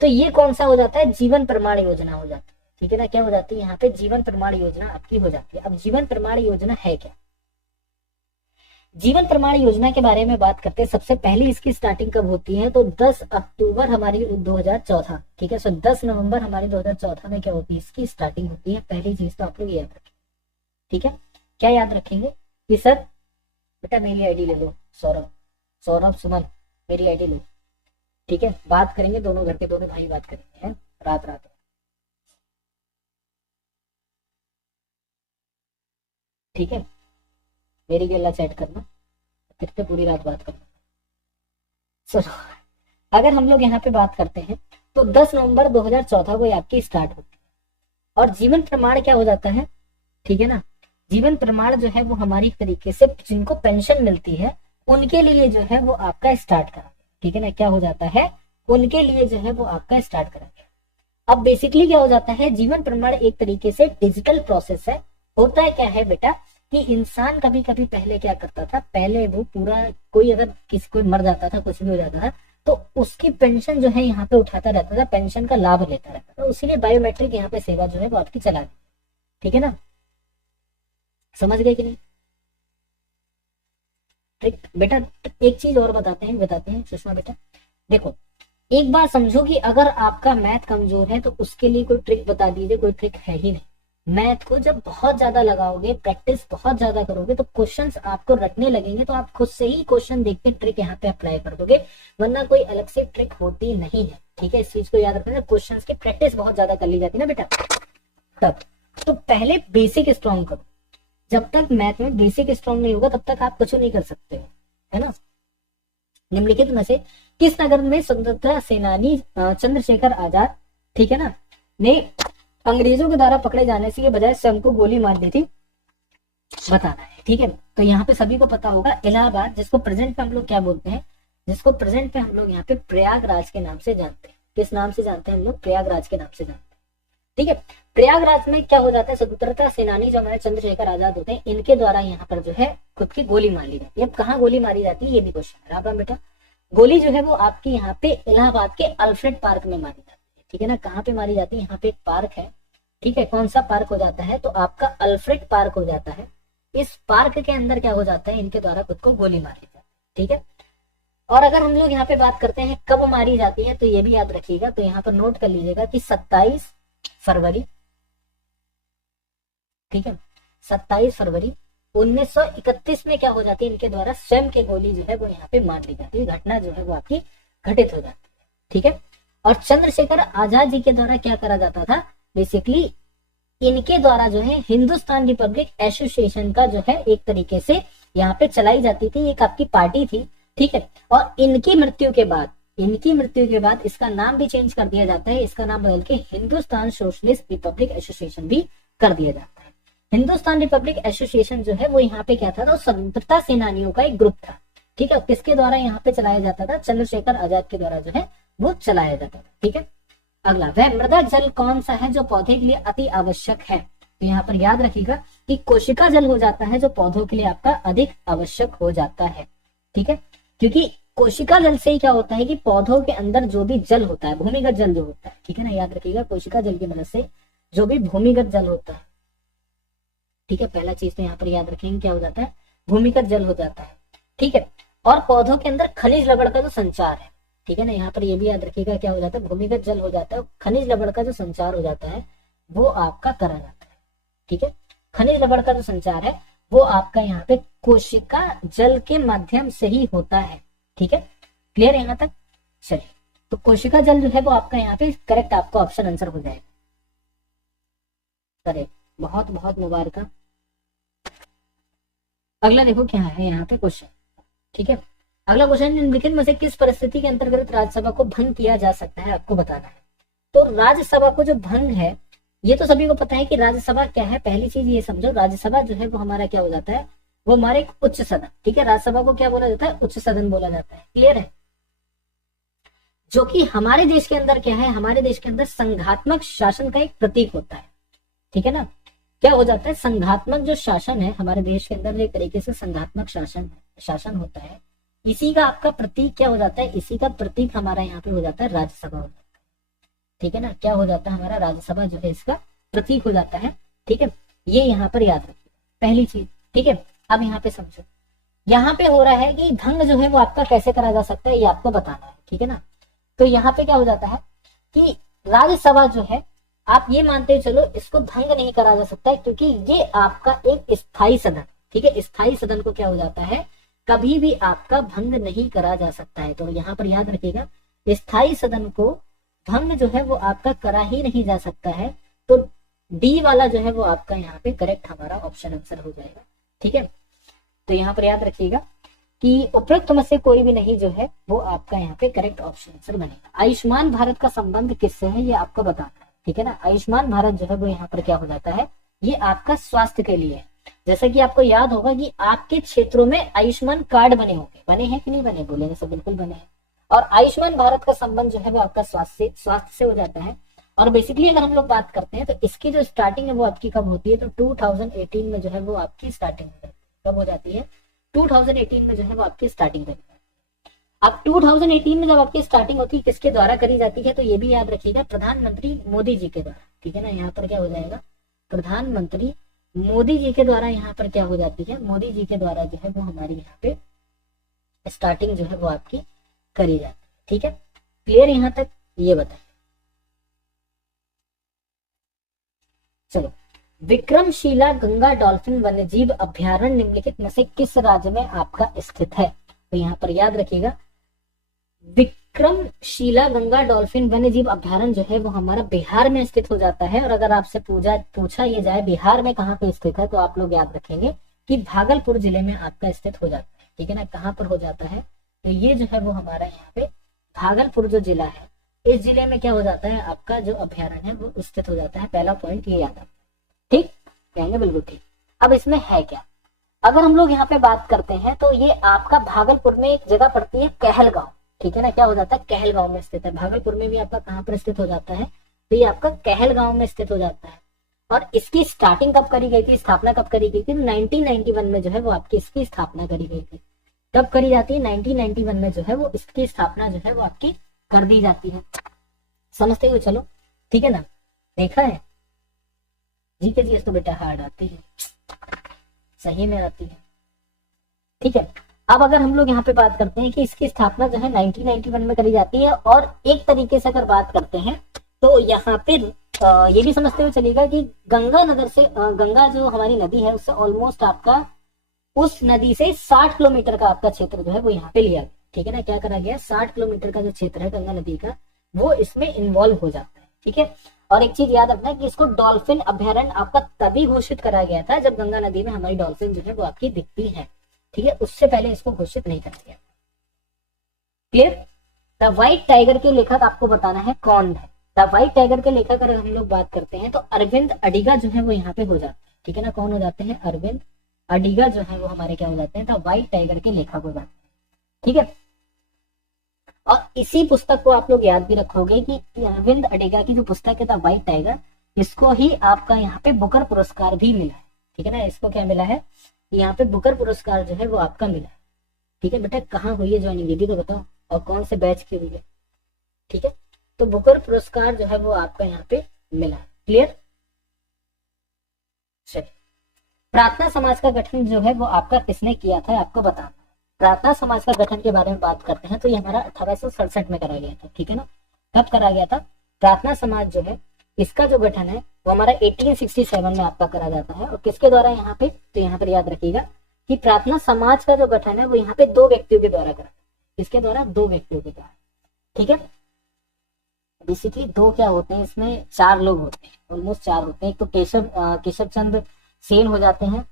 तो ये कौन सा हो जाता है? जीवन प्रमाण योजना हो जाती है। ठीक है ना, क्या हो जाती है यहाँ पे? जीवन प्रमाण योजना आपकी हो जाती है। अब जीवन प्रमाण योजना है क्या? जीवन प्रमाण योजना के बारे में बात करते हैं। सबसे पहले इसकी स्टार्टिंग कब होती है? तो 10 अक्टूबर हमारी 2014। ठीक है, सो 10 नवंबर हमारी 2014 में क्या होती है? इसकी स्टार्टिंग होती है। पहली चीज तो आप लोग याद रखें। ठीक है, क्या याद रखेंगे कि सर बेटा मेरी आईडी ले लो, सौरभ, सौरभ सुमन मेरी आईडी लो। ठीक है, बात करेंगे, दोनों घर के दोनों भाई बात करेंगे, है रात रात। ठीक है, मेरी गला चैट करना, फिर से पूरी रात बात करना। सो अगर हम लोग यहाँ पे बात करते हैं तो 10 नवंबर 2014 को ये आपकी स्टार्ट होती है। और जीवन प्रमाण क्या हो जाता है? ठीक है ना, जीवन प्रमाण जो है वो हमारी तरीके से जिनको पेंशन मिलती है उनके लिए जो है वो आपका स्टार्ट करा। ठीक है ना, क्या हो जाता है? उनके लिए जो है वो आपका स्टार्ट करा गया। अब बेसिकली क्या हो जाता है? जीवन प्रमाण एक तरीके से डिजिटल प्रोसेस है। होता है क्या है बेटा कि इंसान कभी कभी पहले क्या करता था, पहले वो पूरा कोई अगर किसी कोई मर जाता था, कुछ भी हो जाता था, तो उसकी पेंशन जो है यहाँ पे उठाता रहता था, पेंशन का लाभ लेता रहता था। इसीलिए बायोमेट्रिक यहाँ पे सेवा जो है वो आपकी चला दी। ठीक है ना, समझ गए कि नहीं? ट्रिक बेटा, एक चीज और बताते हैं सुषमा बेटा, देखो एक बार समझो कि अगर आपका मैथ कमजोर है तो उसके लिए कोई ट्रिक बता दीजिए। कोई ट्रिक है ही नहीं। मैथ को जब बहुत ज्यादा लगाओगे, प्रैक्टिस बहुत ज्यादा करोगे, तो क्वेश्चंस आपको रटने लगेंगे, तो आप खुद से ही क्वेश्चन देख के ट्रिक यहाँ पे अप्लाई कर दोगे, वरना कोई अलग से ट्रिक होती नहीं है। ठीक है, इस चीज को याद रखना। क्वेश्चन की प्रैक्टिस बहुत ज्यादा कर ली जाती है ना बेटा, तब तो पहले बेसिक स्ट्रॉन्ग करो। जब तक मैथ में बेसिक स्ट्रॉन्ग नहीं होगा तब तक आप कुछ नहीं कर सकते, है ना। निम्नलिखित में से किस नगर में स्वतंत्रता सेनानी चंद्रशेखर आजाद, ठीक है ना, ने अंग्रेजों के द्वारा पकड़े जाने से बजाय स्वयं को गोली मार दी थी? बताना है। ठीक है, तो यहाँ पे सभी को पता होगा इलाहाबाद, जिसको प्रेजेंट में हम लोग क्या बोलते हैं, जिसको प्रेजेंट में हम लोग यहाँ पे प्रयागराज के नाम से जानते हैं। किस नाम से जानते हैं हम लोग? प्रयागराज के नाम से जानते हैं। ठीक है, प्रयागराज में क्या हो जाता है? स्वतंत्रता सेनानी जो हमारे चंद्रशेखर आजाद होते हैं, इनके द्वारा यहाँ पर जो है खुद की गोली मारी जाती है। अब कहाँ गोली मारी जाती है ये भी क्वेश्चन है। राम बेटा, गोली जो है वो आपकी यहाँ पे इलाहाबाद के अल्फ्रेड पार्क में मारी जाती है। ठीक है ना, कहाँ पे मारी जाती है? यहाँ पे एक पार्क है। ठीक है, कौन सा पार्क हो जाता है? तो आपका अल्फ्रेड पार्क हो जाता है। इस पार्क के अंदर क्या हो जाता है? इनके द्वारा खुद को गोली मारी जाती है। ठीक है, और अगर हम लोग यहाँ पे बात करते हैं कब मारी जाती है, तो ये भी याद रखिएगा, तो यहाँ पर नोट कर लीजिएगा कि 27 फरवरी, ठीक है, 27 फरवरी 1931 में क्या हो जाती है? इनके द्वारा स्वयं के गोली जो है वो यहाँ पे मार दी जाती है। घटना जो है वो आपकी घटित हो जाती है। ठीक है, और चंद्रशेखर आजाद जी के द्वारा क्या करा जाता था? बेसिकली इनके द्वारा जो है हिंदुस्तान रिपब्लिक एसोसिएशन का जो है एक तरीके से यहाँ पे चलाई जाती थी, एक आपकी पार्टी थी। ठीक है, और इनकी मृत्यु के बाद इसका नाम भी चेंज कर दिया जाता है। इसका नाम बदल के हिंदुस्तान सोशलिस्ट रिपब्लिक एसोसिएशन भी कर दिया जाता है। हिंदुस्तान रिपब्लिक एसोसिएशन जो है वो यहाँ पे क्या था? तो स्वतंत्रता सेनानियों का एक ग्रुप था। ठीक है, किसके द्वारा यहाँ पे चलाया जाता था? चंद्रशेखर आजाद के द्वारा जो है वो चलाया जाता था। ठीक है, अगला, वह मृदा जल कौन सा है जो पौधे के लिए अति आवश्यक है? तो यहाँ पर याद रखिएगा कि कोशिका जल हो जाता है जो पौधों के लिए आपका अधिक आवश्यक हो जाता है। ठीक है, क्योंकि कोशिका जल से ही क्या होता है कि पौधों के अंदर जो भी जल होता है, भूमिगत जल जो होता है, ठीक है ना, याद रखिएगा कोशिका जल की मदद से जो भी भूमिगत जल होता है, ठीक है, पहला चीज तो यहाँ पर याद रखेंगे क्या हो जाता है? भूमिगत जल हो जाता है। ठीक है, और पौधों के अंदर खनिज लवण का जो संचार है, ठीक है ना, यहाँ पर ये भी याद रखिएगा क्या हो जाता है? भूमिगत जल हो जाता है, खनिज लवण का जो संचार हो जाता है वो आपका करा जाता है। ठीक है, खनिज लवण का जो संचार है वो आपका यहाँ पे कोशिका जल के माध्यम से ही होता है। ठीक है, क्लियर है यहाँ तक? चलिए, तो कोशिका जल जो है वो आपका यहाँ पे करेक्ट आपका ऑप्शन आंसर हो जाएगा। करेक्ट, बहुत बहुत मुबारक। अगला देखो क्या है यहाँ पे क्वेश्चन। ठीक है, अगला क्वेश्चन, निम्नलिखित में से किस परिस्थिति के अंतर्गत राज्यसभा को भंग किया जा सकता है, आपको बताना है। तो राज्यसभा को जो भंग है, ये तो सभी को पता है कि राज्यसभा क्या है। पहली चीज ये समझो, राज्यसभा जो है वो हमारा क्या हो जाता है, वो हमारे एक उच्च सदन। ठीक है, राज्यसभा को क्या बोला जाता है, उच्च सदन बोला जाता है। क्लियर है? जो कि हमारे देश के अंदर क्या है, हमारे देश के अंदर संघात्मक शासन का एक प्रतीक होता है। ठीक है ना, क्या हो जाता है, संघात्मक जो शासन है हमारे देश के अंदर, एक तरीके से संघात्मक शासन होता है। इसी का आपका प्रतीक क्या हो जाता है, इसी का प्रतीक हमारा यहाँ पे हो जाता है राज्यसभा हो जाता है। ठीक है ना, क्या हो जाता है हमारा, राज्यसभा जो है इसका प्रतीक हो जाता है। ठीक है, ये यहाँ पर याद रखिए पहली चीज। ठीक है, अब यहाँ पे समझो, यहाँ पे हो रहा है कि भंग जो है वो आपका कैसे करा जा सकता है, ये आपको बताना है। ठीक है ना, तो यहाँ पे क्या हो जाता है कि राज्यसभा जो है, आप ये मानते चलो इसको भंग नहीं करा जा सकता है, क्योंकि ये आपका एक स्थायी सदन। ठीक है, स्थायी सदन को क्या हो जाता है, कभी भी आपका भंग नहीं करा जा सकता है। तो यहाँ पर याद रखिएगा, स्थायी सदन को भंग जो है वो आपका करा ही नहीं जा सकता है। तो डी वाला जो है वो आपका यहाँ पे करेक्ट हमारा ऑप्शन आंसर हो जाएगा। ठीक है, तो यहाँ पर याद रखिएगा कि उपरोक्त में से कोई भी नहीं जो है वो आपका यहाँ पे करेक्ट ऑप्शन आंसर बनेगा। आयुष्मान भारत का संबंध किससे है, ये आपको बताना है। ठीक है ना, आयुष्मान भारत जो है वो यहाँ पर क्या हो जाता है, ये आपका स्वास्थ्य के लिए है। जैसा कि आपको याद होगा कि आपके क्षेत्रों में आयुष्मान कार्ड बने होंगे, बने हैं कि नहीं बने, बोलेंगे सब बिल्कुल बने हैं। और आयुष्मान भारत का संबंध जो है वो आपका स्वास्थ्य से हो जाता है। और बेसिकली अगर हम लोग बात करते हैं तो इसकी जो स्टार्टिंग है वो आपकी कब होती है, तो 2018 में जो है वो आपकी स्टार्टिंग हो जाती है। कब हो जाती है, 2018 में जो है वो आपकी स्टार्टिंग करी जाती है। अब 2018 में जब आपकी स्टार्टिंग होती है, किसके द्वारा करी जाती है, तो ये भी याद रखिएगा, प्रधानमंत्री मोदी जी के द्वारा। ठीक है ना, यहाँ पर क्या हो जाएगा, प्रधानमंत्री मोदी जी के द्वारा यहाँ पर क्या हो जाती है, मोदी जी के द्वारा जो है वो हमारी यहाँ पे स्टार्टिंग जो है वो आपकी करी जाती है। ठीक है, क्लियर यहाँ तक, ये बताइए। चलो, विक्रमशिला गंगा डॉल्फिन वन्यजीव अभ्यारण्य निम्नलिखित में से किस राज्य में आपका स्थित है, तो यहाँ पर याद रखिएगा, विक्रमशिला गंगा डॉल्फिन वन्यजीव अभ्यारण्य जो है वो हमारा बिहार में स्थित हो जाता है। और अगर आपसे पूछा ये जाए बिहार में कहाँ पे स्थित है, तो आप लोग याद रखेंगे कि भागलपुर जिले में आपका स्थित हो जाता है। ठीक है ना, कहाँ पर हो जाता है, तो ये जो है वो हमारा यहाँ पे भागलपुर जो जिला है, इस जिले में क्या हो जाता है, आपका जो अभ्यारण्य है वो स्थित हो जाता है। पहला पॉइंट ये याद रखना। ठीक, कहेंगे बिल्कुल ठीक। अब इसमें है क्या, अगर हम लोग यहाँ पे बात करते हैं तो ये आपका भागलपुर में एक जगह पड़ती है कहलगांव। ठीक है ना, क्या हो जाता है, कहलगांव में स्थित है। भागलपुर में भी आपका कहाँ पर स्थित हो जाता है, तो ये आपका कहलगांव में स्थित हो जाता है। और इसकी स्टार्टिंग कब करी गई थी, स्थापना कब करी गई थी, 1991 में जो है वो आपकी इसकी स्थापना करी गई थी। कब करी जाती है, 1991 में जो है वो इसकी स्थापना जो है वो आपकी कर दी जाती है। समझते हो, चलो ठीक है ना, देखा है जी के जी, तो बेटा हार्ड आती है, सही में आती है। ठीक है, अब अगर हम लोग यहाँ पे बात करते हैं कि इसकी स्थापना जो है 1991 में करी जाती है। और एक तरीके से अगर बात करते हैं तो यहाँ पे ये भी समझते हुए चलेगा कि गंगा नगर से गंगा जो हमारी नदी है उससे ऑलमोस्ट आपका उस नदी से 60 किलोमीटर का आपका क्षेत्र जो है वो यहाँ पे लिया गया। ठीक है ना, क्या करा गया, 60 किलोमीटर का जो क्षेत्र है गंगा नदी का वो इसमें इन्वॉल्व हो जाता है। ठीक है, और एक चीज याद रखना कि इसको डॉल्फिन अभ्यारण्य आपका तभी घोषित करा गया था जब गंगा नदी में हमारी डॉल्फिन जो है वो आपकी दिखती है। ठीक है, उससे पहले इसको घोषित नहीं कर दिया। क्लियर। द व्हाइट टाइगर के लेखक आपको बताना है कौन है। द व्हाइट टाइगर के लेखक अगर हम लोग बात करते हैं तो अरविंद अडिगा जो है वो यहाँ पे हो जाते हैं। ठीक है ना, कौन हो जाते हैं, अरविंद अडिगा जो है वो हमारे क्या हो जाते हैं, द व्हाइट टाइगर के लेखक हो जाते हैं। ठीक है, और इसी पुस्तक को आप लोग याद भी रखोगे कि अरविंद अडिगा की जो पुस्तक है द व्हाइट टाइगर, इसको ही आपका यहाँ पे बुकर पुरस्कार भी मिला है। ठीक है ना, इसको क्या मिला है, यहाँ पे बुकर पुरस्कार जो है वो आपका मिला है। ठीक है बेटा, कहाँ हुई है ज्वाइनिंग, ये भी तो बताओ, और कौन से बैच की हुई है। ठीक है, तो बुकर पुरस्कार जो है वो आपका यहाँ पे मिला है। क्लियर। चलिए, प्रार्थना समाज का गठन जो है वो आपका किसने किया था, आपको बताना। प्रार्थना समाज का गठन के बारे में बात करते हैं तो ये हमारा 1867 में करा गया था। ठीक है ना, कब करा गया था, प्रार्थना समाज जो है इसका जो गठन है वो हमारा 1867 में आपका करा जाता है। और किसके द्वारा यहाँ पे, तो यहाँ पर याद रखिएगा कि प्रार्थना समाज का जो गठन है वो यहाँ पे 2 व्यक्तियों के द्वारा करा, इसके द्वारा 2 व्यक्तियों के द्वारा, ठीक है। बेसिकली 2 क्या होते हैं इसमें, 4 लोग होते हैं, ऑलमोस्ट 4 होते हैं। एक तो केशव चंद्र सेन हो जाते हैं,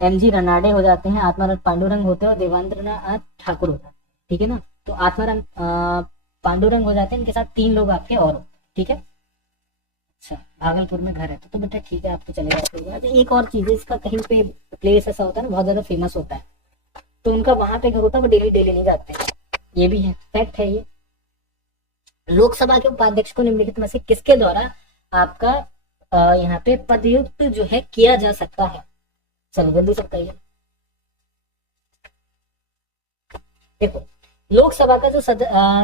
एमजी रनाडे हो जाते हैं, आत्माराम पांडुरंग होते हैं और देवेंद्रनाथ ठाकुर होता है, ठीक है ना। तो आत्माराम पांडुरंग हो जाते हैं, इनके साथ 3 लोग आपके और होते हैं, ठीक है। अच्छा, भागलपुर में घर है तो बेटा ठीक है, आपको चले जाते। तो एक और चीज है, इसका कहीं पे प्लेस ऐसा होता है ना बहुत ज्यादा फेमस होता है, तो उनका वहां पे घर होता है, वो डेली डेली नहीं जाते, ये भी है, फैक्ट है ये। लोकसभा के उपाध्यक्ष को निम्नलिखित में से किसके द्वारा आपका यहाँ पे पदयुक्त जो है किया जा सकता है, चलो जल्दी से बताइए। देखो, लोकसभा का जो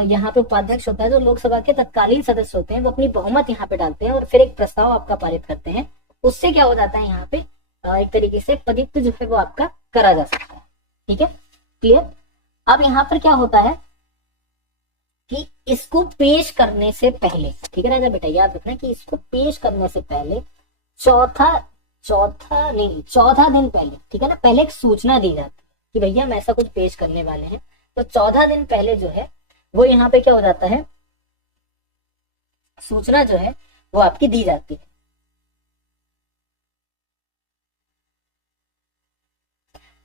यहाँ पे उपाध्यक्ष होता है, जो लोकसभा के तत्कालीन सदस्य होते हैं, वो अपनी बहुमत यहाँ पे डालते हैं और फिर एक प्रस्ताव आपका पारित करते हैं। उससे क्या हो जाता है, यहाँ पे एक तरीके से पदयुक्त जो है वो आपका करा जा सकता है, ठीक है, क्लियर। अब यहाँ पर क्या होता है कि इसको पेश करने से पहले, ठीक है राजा बेटा, याद रखना कि इसको पेश करने से पहले 14 दिन पहले, ठीक है ना, पहले एक सूचना दी जाती है कि भैया हम ऐसा कुछ पेश करने वाले हैं। तो 14 दिन पहले जो है वो यहाँ पे क्या हो जाता है, सूचना जो है वो आपकी दी जाती है,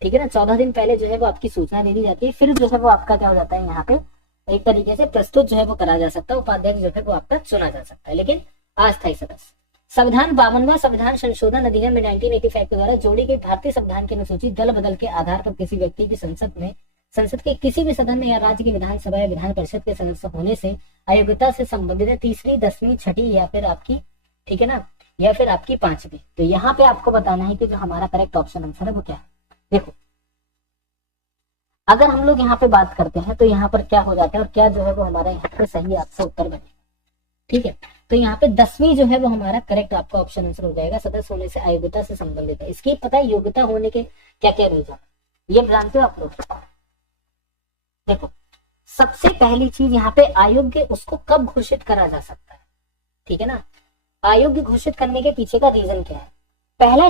ठीक है ना। 14 दिन पहले जो है वो आपकी सूचना दे दी जाती है, फिर जो है वो आपका क्या हो जाता है, यहाँ पे एक तरीके से प्रस्तुत जो है वो करा जा सकता है, उपाध्यक्ष जो है वो आपका चुना जा सकता है, लेकिन अस्थायी सदस्य। संविधान 52वां संविधान संशोधन अधिनियम में 1985 के द्वारा जोड़ी गई भारतीय संविधान की अनुसूची दल बदल के आधार पर किसी व्यक्ति की संसद के किसी भी सदन में या राज्य की विधानसभा या विधान परिषद के सदस्य होने से अयोग्यता से संबंधित है, 3री 10वीं 6ठी या फिर आपकी, ठीक है ना, या फिर आपकी 5वीं। तो यहाँ पे आपको बताना है कि जो हमारा करेक्ट ऑप्शन आंसर है वो क्या है। देखो, अगर हम लोग यहाँ पे बात करते हैं तो यहाँ पर क्या हो जाता है और क्या जो है वो हमारा यहाँ पे सही आपसे उत्तर बनेगा, ठीक है। तो यहाँ पे 10वीं जो है वो हमारा करेक्ट आपका ऑप्शन आंसर हो जाएगा, सदस्य होने से अयोग्यता से संबंधित है। इसकी पता है योग्यता होने के क्या क्या रीजन, ये जानते हो आप लोग। देखो, सबसे पहली चीज यहाँ पे अयोग्य उसको कब घोषित करा जा सकता है, ठीक है ना। अयोग्य घोषित करने के पीछे का रीजन क्या है, पहला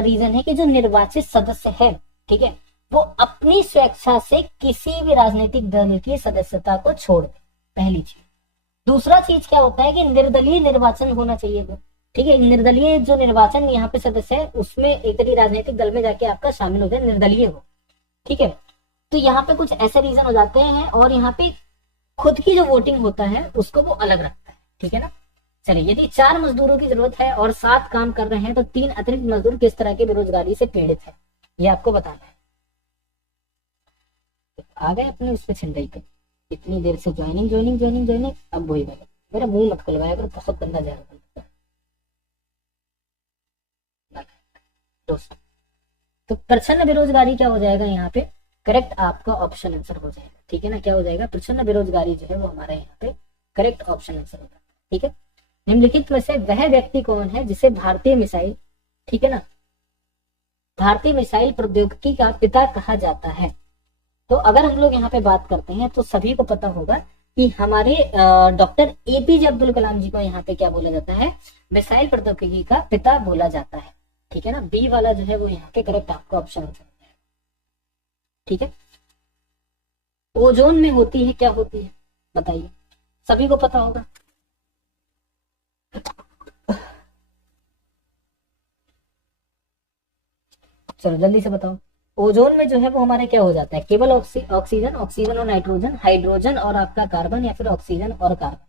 रीजन है कि जो निर्वाचित सदस्य है, ठीक है, वो अपनी स्वेच्छा से किसी भी राजनीतिक दल की सदस्यता को छोड़ दे, पहली चीज। दूसरा चीज क्या होता है कि निर्दलीय निर्वाचन होना चाहिए वो, ठीक है। निर्दलीय जो निर्वाचन यहाँ पे सदस्य है उसमें एक तरीके राजनीतिक दल में जाके आपका शामिल हो जाए, निर्दलीय हो, ठीक है। तो यहाँ पे कुछ ऐसे रीजन हो जाते हैं और यहाँ पे खुद की जो वोटिंग होता है उसको वो अलग रखता है, ठीक है ना। चलिए, यदि 4 मजदूरों की जरूरत है और 7 काम कर रहे हैं तो 3 अतिरिक्त मजदूर किस तरह की बेरोजगारी से पीड़ित है, ये आपको बताना है। आ गए अपने उस पर छिंदई पे, इतनी देर से ज्वाइनिंग, अब वही भाई मेरा मुंह मत खुलवाया करो, बहुत गंदा जा रहा है दोस्त। तो प्रच्छन्न बेरोजगारी क्या हो जाएगा यहाँ पे, करेक्ट आपका ऑप्शन आंसर हो जाएगा, ठीक है ना। क्या हो जाएगा, प्रच्छन्न बेरोजगारी जो है वो हमारा यहाँ पे करेक्ट ऑप्शन आंसर होगा, ठीक है। निम्नलिखित में से वह व्यक्ति कौन है जिसे भारतीय मिसाइल, ठीक है ना, भारतीय मिसाइल प्रौद्योगिकी का पिता कहा जाता है। तो अगर हम लोग यहाँ पे बात करते हैं तो सभी को पता होगा कि हमारे डॉक्टर एपीजे अब्दुल कलाम जी को यहाँ पे क्या बोला जाता है, मिसाइल प्रौद्योगिकी का पिता बोला जाता है, ठीक है ना। बी वाला जो है वो यहाँ पे करेक्ट आपका ऑप्शन आंसर है, ठीक है। ओजोन में होती है, क्या होती है बताइए, सभी को पता होगा। चलो जल्दी से बताओ, ओजोन में जो है वो हमारे क्या हो जाता है, केवल ऑक्सीजन और नाइट्रोजन, हाइड्रोजन और आपका कार्बन, या फिर ऑक्सीजन और कार्बन।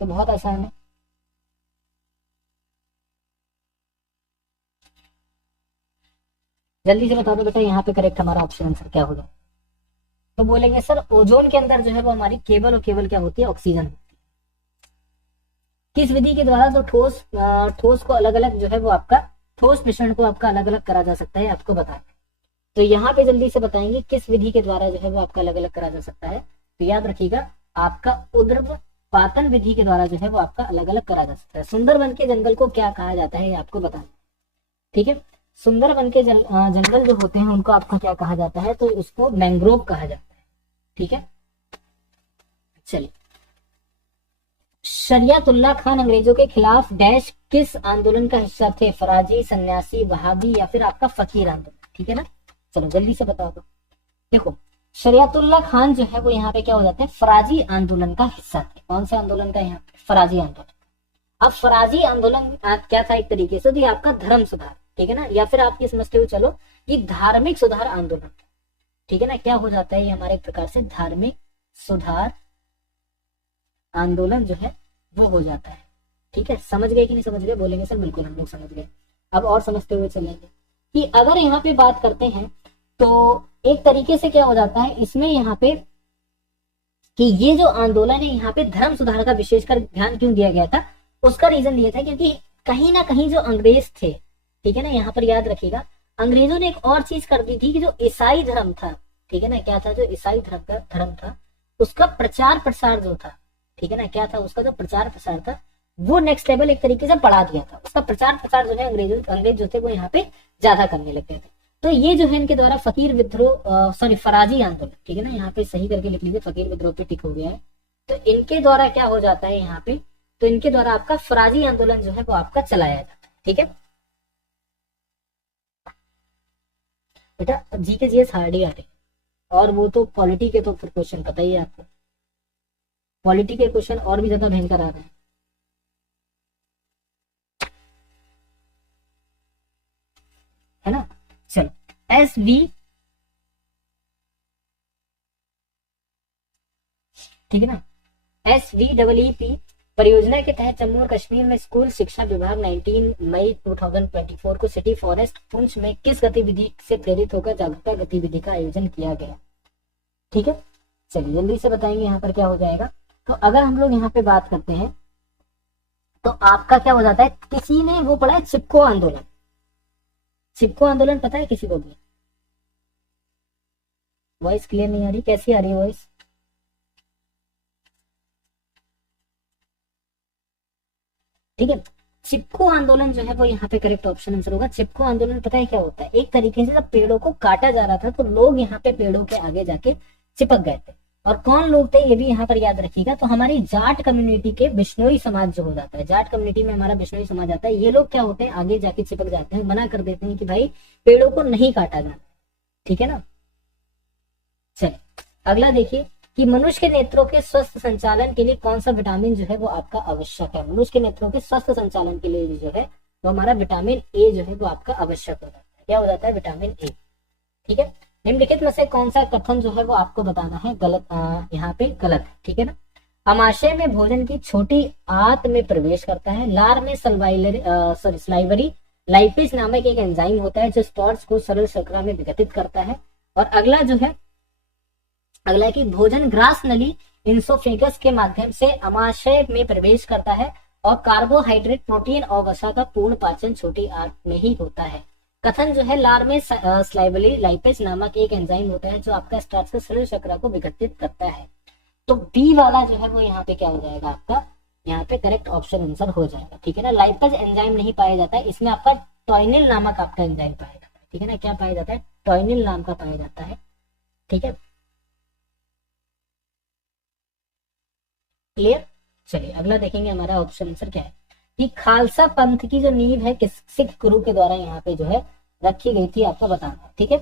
तो बहुत आसान है, जल्दी से बता दो बेटा यहाँ पे करेक्ट हमारा ऑप्शन आंसर क्या होगा। तो बोलेंगे सर ओजोन के अंदर जो है वो हमारी केवल और केवल क्या होती है, ऑक्सीजन होती है। किस विधि के द्वारा तो ठोस को अलग अलग जो है वो आपका ठोस मिश्रण को आपका अलग अलग करा जा सकता है, आपको बताएं। तो यहाँ पे जल्दी से बताएंगे किस विधि के द्वारा जो है वो आपका अलग अलग करा जा सकता है। तो याद रखिएगा आपका उर्ध्वपातन विधि के द्वारा जो है वो आपका अलग अलग करा जा सकता है। सुंदरबन के जंगल को क्या कहा जाता है, आपको बताना, ठीक है। सुंदरबन के जंगल जो होते हैं उनको आपका क्या कहा जाता है, तो उसको मैंग्रोव कहा जाता है, ठीक है। चलिए शरियतुल्लाह खान अंग्रेजों के खिलाफ डैश किस आंदोलन का हिस्सा थे? फराजी, सन्यासी, वहाबी या फिर आपका फकीर आंदोलन। ठीक है ना, चलो जल्दी से बता दो। देखो शरियतुल्लाह खान जो है वो यहाँ पे क्या हो जाते हैं, फराजी आंदोलन का हिस्सा थे। कौन से आंदोलन का? यहाँ पे फराजी आंदोलन। अब फराजी आंदोलन क्या था? एक तरीके से तो ये आपका धर्म सुधार, ठीक है ना, या फिर आप ये समझते हो चलो ये धार्मिक सुधार आंदोलन, ठीक है ना। क्या हो जाता है ये हमारे एक प्रकार से धार्मिक सुधार आंदोलन जो है वो हो जाता है। ठीक है, समझ गए कि नहीं समझ गए? बोलेंगे सर बिल्कुल हम लोग समझ गए। अब और समझते हुए चलेंगे कि अगर यहाँ पे बात करते हैं तो एक तरीके से क्या हो जाता है इसमें यहाँ पे कि ये जो आंदोलन है यहाँ पे धर्म सुधार का विशेषकर ध्यान क्यों दिया गया था? उसका रीजन दिया था क्योंकि कहीं ना कहीं जो अंग्रेज थे, ठीक है ना, यहाँ पर याद रखिएगा अंग्रेजों ने एक और चीज कर दी थी कि जो ईसाई धर्म था, ठीक है ना, क्या था? जो ईसाई धर्म था उसका प्रचार प्रसार जो था, ठीक है ना, क्या था उसका जो प्रचार प्रसार था वो नेक्स्ट लेवल एक तरीके से बढ़ा दिया था। उसका प्रचार प्रसार जो है अंग्रेज जो थे वो यहाँ पे ज्यादा करने लग गए थे। तो ये जो है इनके द्वारा फकीर विद्रोह सॉरी फराजी आंदोलन, ठीक है ना, यहाँ पे सही करके लिख लीजिए, फकीर विद्रोह पे टिक हो गया है। तो इनके द्वारा क्या हो जाता है यहाँ पे, तो इनके द्वारा आपका फराजी आंदोलन जो है वो आपका चलाया जाता है। ठीक है बेटा, जी के जीएस हार्ड ही आते हैं, और वो तो पॉलिटी के तो फिर क्वेश्चन पता ही है आपको, पॉलिटी के क्वेश्चन और भी ज्यादा भयंकर आ रहे हैं, है ना। चलो एस वी, ठीक है ना, SVEEP परियोजना के तहत जम्मू और कश्मीर में स्कूल शिक्षा विभाग 19 मई 2024 को सिटी फॉरेस्ट पुंछ में किस गतिविधि से प्रेरित होकर जागरूकता गतिविधि का आयोजन किया गया? ठीक है, चलिए जल्दी से बताएंगे यहाँ पर क्या हो जाएगा। तो अगर हम लोग यहाँ पे बात करते हैं तो आपका क्या हो जाता है, किसी ने वो पढ़ा है चिपको आंदोलन? चिपको आंदोलन पता है किसी को भी? वॉइस क्लियर नहीं आ रही, कैसी आ रही है वॉइस? ठीक है, चिपको आंदोलन जो है वो यहाँ पे करेक्ट ऑप्शन आंसर होगा। चिपको आंदोलन पता है क्या होता है, एक तरीके से जब पेड़ों को काटा जा रहा था तो लोग यहाँ पे पेड़ों के आगे जाके चिपक गए थे। और कौन लोग थे ये भी यहाँ पर याद रखिएगा, तो हमारी जाट कम्युनिटी के बिश्नोई समाज जो हो जाता है, जाट कम्युनिटी में हमारा बिश्नोई समाज आता है, ये लोग क्या होते हैं आगे जाके चिपक जाते हैं, मना कर देते हैं कि भाई पेड़ों को नहीं काटा जाना। ठीक है ना, चलिए अगला देखिए कि मनुष्य के नेत्रों के स्वस्थ संचालन के लिए कौन सा विटामिन जो है वो आपका आवश्यक है? मनुष्य के नेत्रों के स्वस्थ संचालन के लिए जो है वो हमारा विटामिन ए जो है वो आपका आवश्यक हो जाता है। क्या हो जाता है? Vitamin A. ठीक है, निम्नलिखित में से कौन सा कथन जो है वो आपको बताना है गलत, यहाँ पे गलत है। ठीक है ना, अमाशय में भोजन की छोटी आंत में प्रवेश करता है। लार में सलाइवरी लाइपेज नामक एक एंजाइम होता है जो स्पॉट्स को सरल शर्करा में विघटित करता है। और अगला जो है, अगला है कि भोजन ग्रास नली इंसोफेगस के माध्यम से अमाशय में प्रवेश करता है और कार्बोहाइड्रेट, प्रोटीन और वसा का पूर्ण पाचन छोटी आंत में ही होता है। कथन जो है, लार में स्लाइवली लाइपेज नामक एक एंजाइम होता है जो आपका स्टार्च के सरल शर्करा को विघटित करता है। तो बी वाला जो है वो यहाँ पे क्या हो जाएगा आपका, यहाँ पे करेक्ट ऑप्शन आंसर हो जाएगा। ठीक है ना, लाइपेज एंजाइम नहीं पाया जाता है इसमें, आपका टॉइनिल नामक आपका एंजाइम पाया जाता है। ठीक है ना, क्या पाया जाता है? टॉइनिल नाम का पाया जाता है। ठीक है, क्लियर। चलिए अगला देखेंगे हमारा ऑप्शन आंसर क्या है कि खालसा पंथ की जो नींव है किस सिख गुरु के द्वारा यहाँ पे जो है रखी गई थी, आपको बताना है। ठीक है,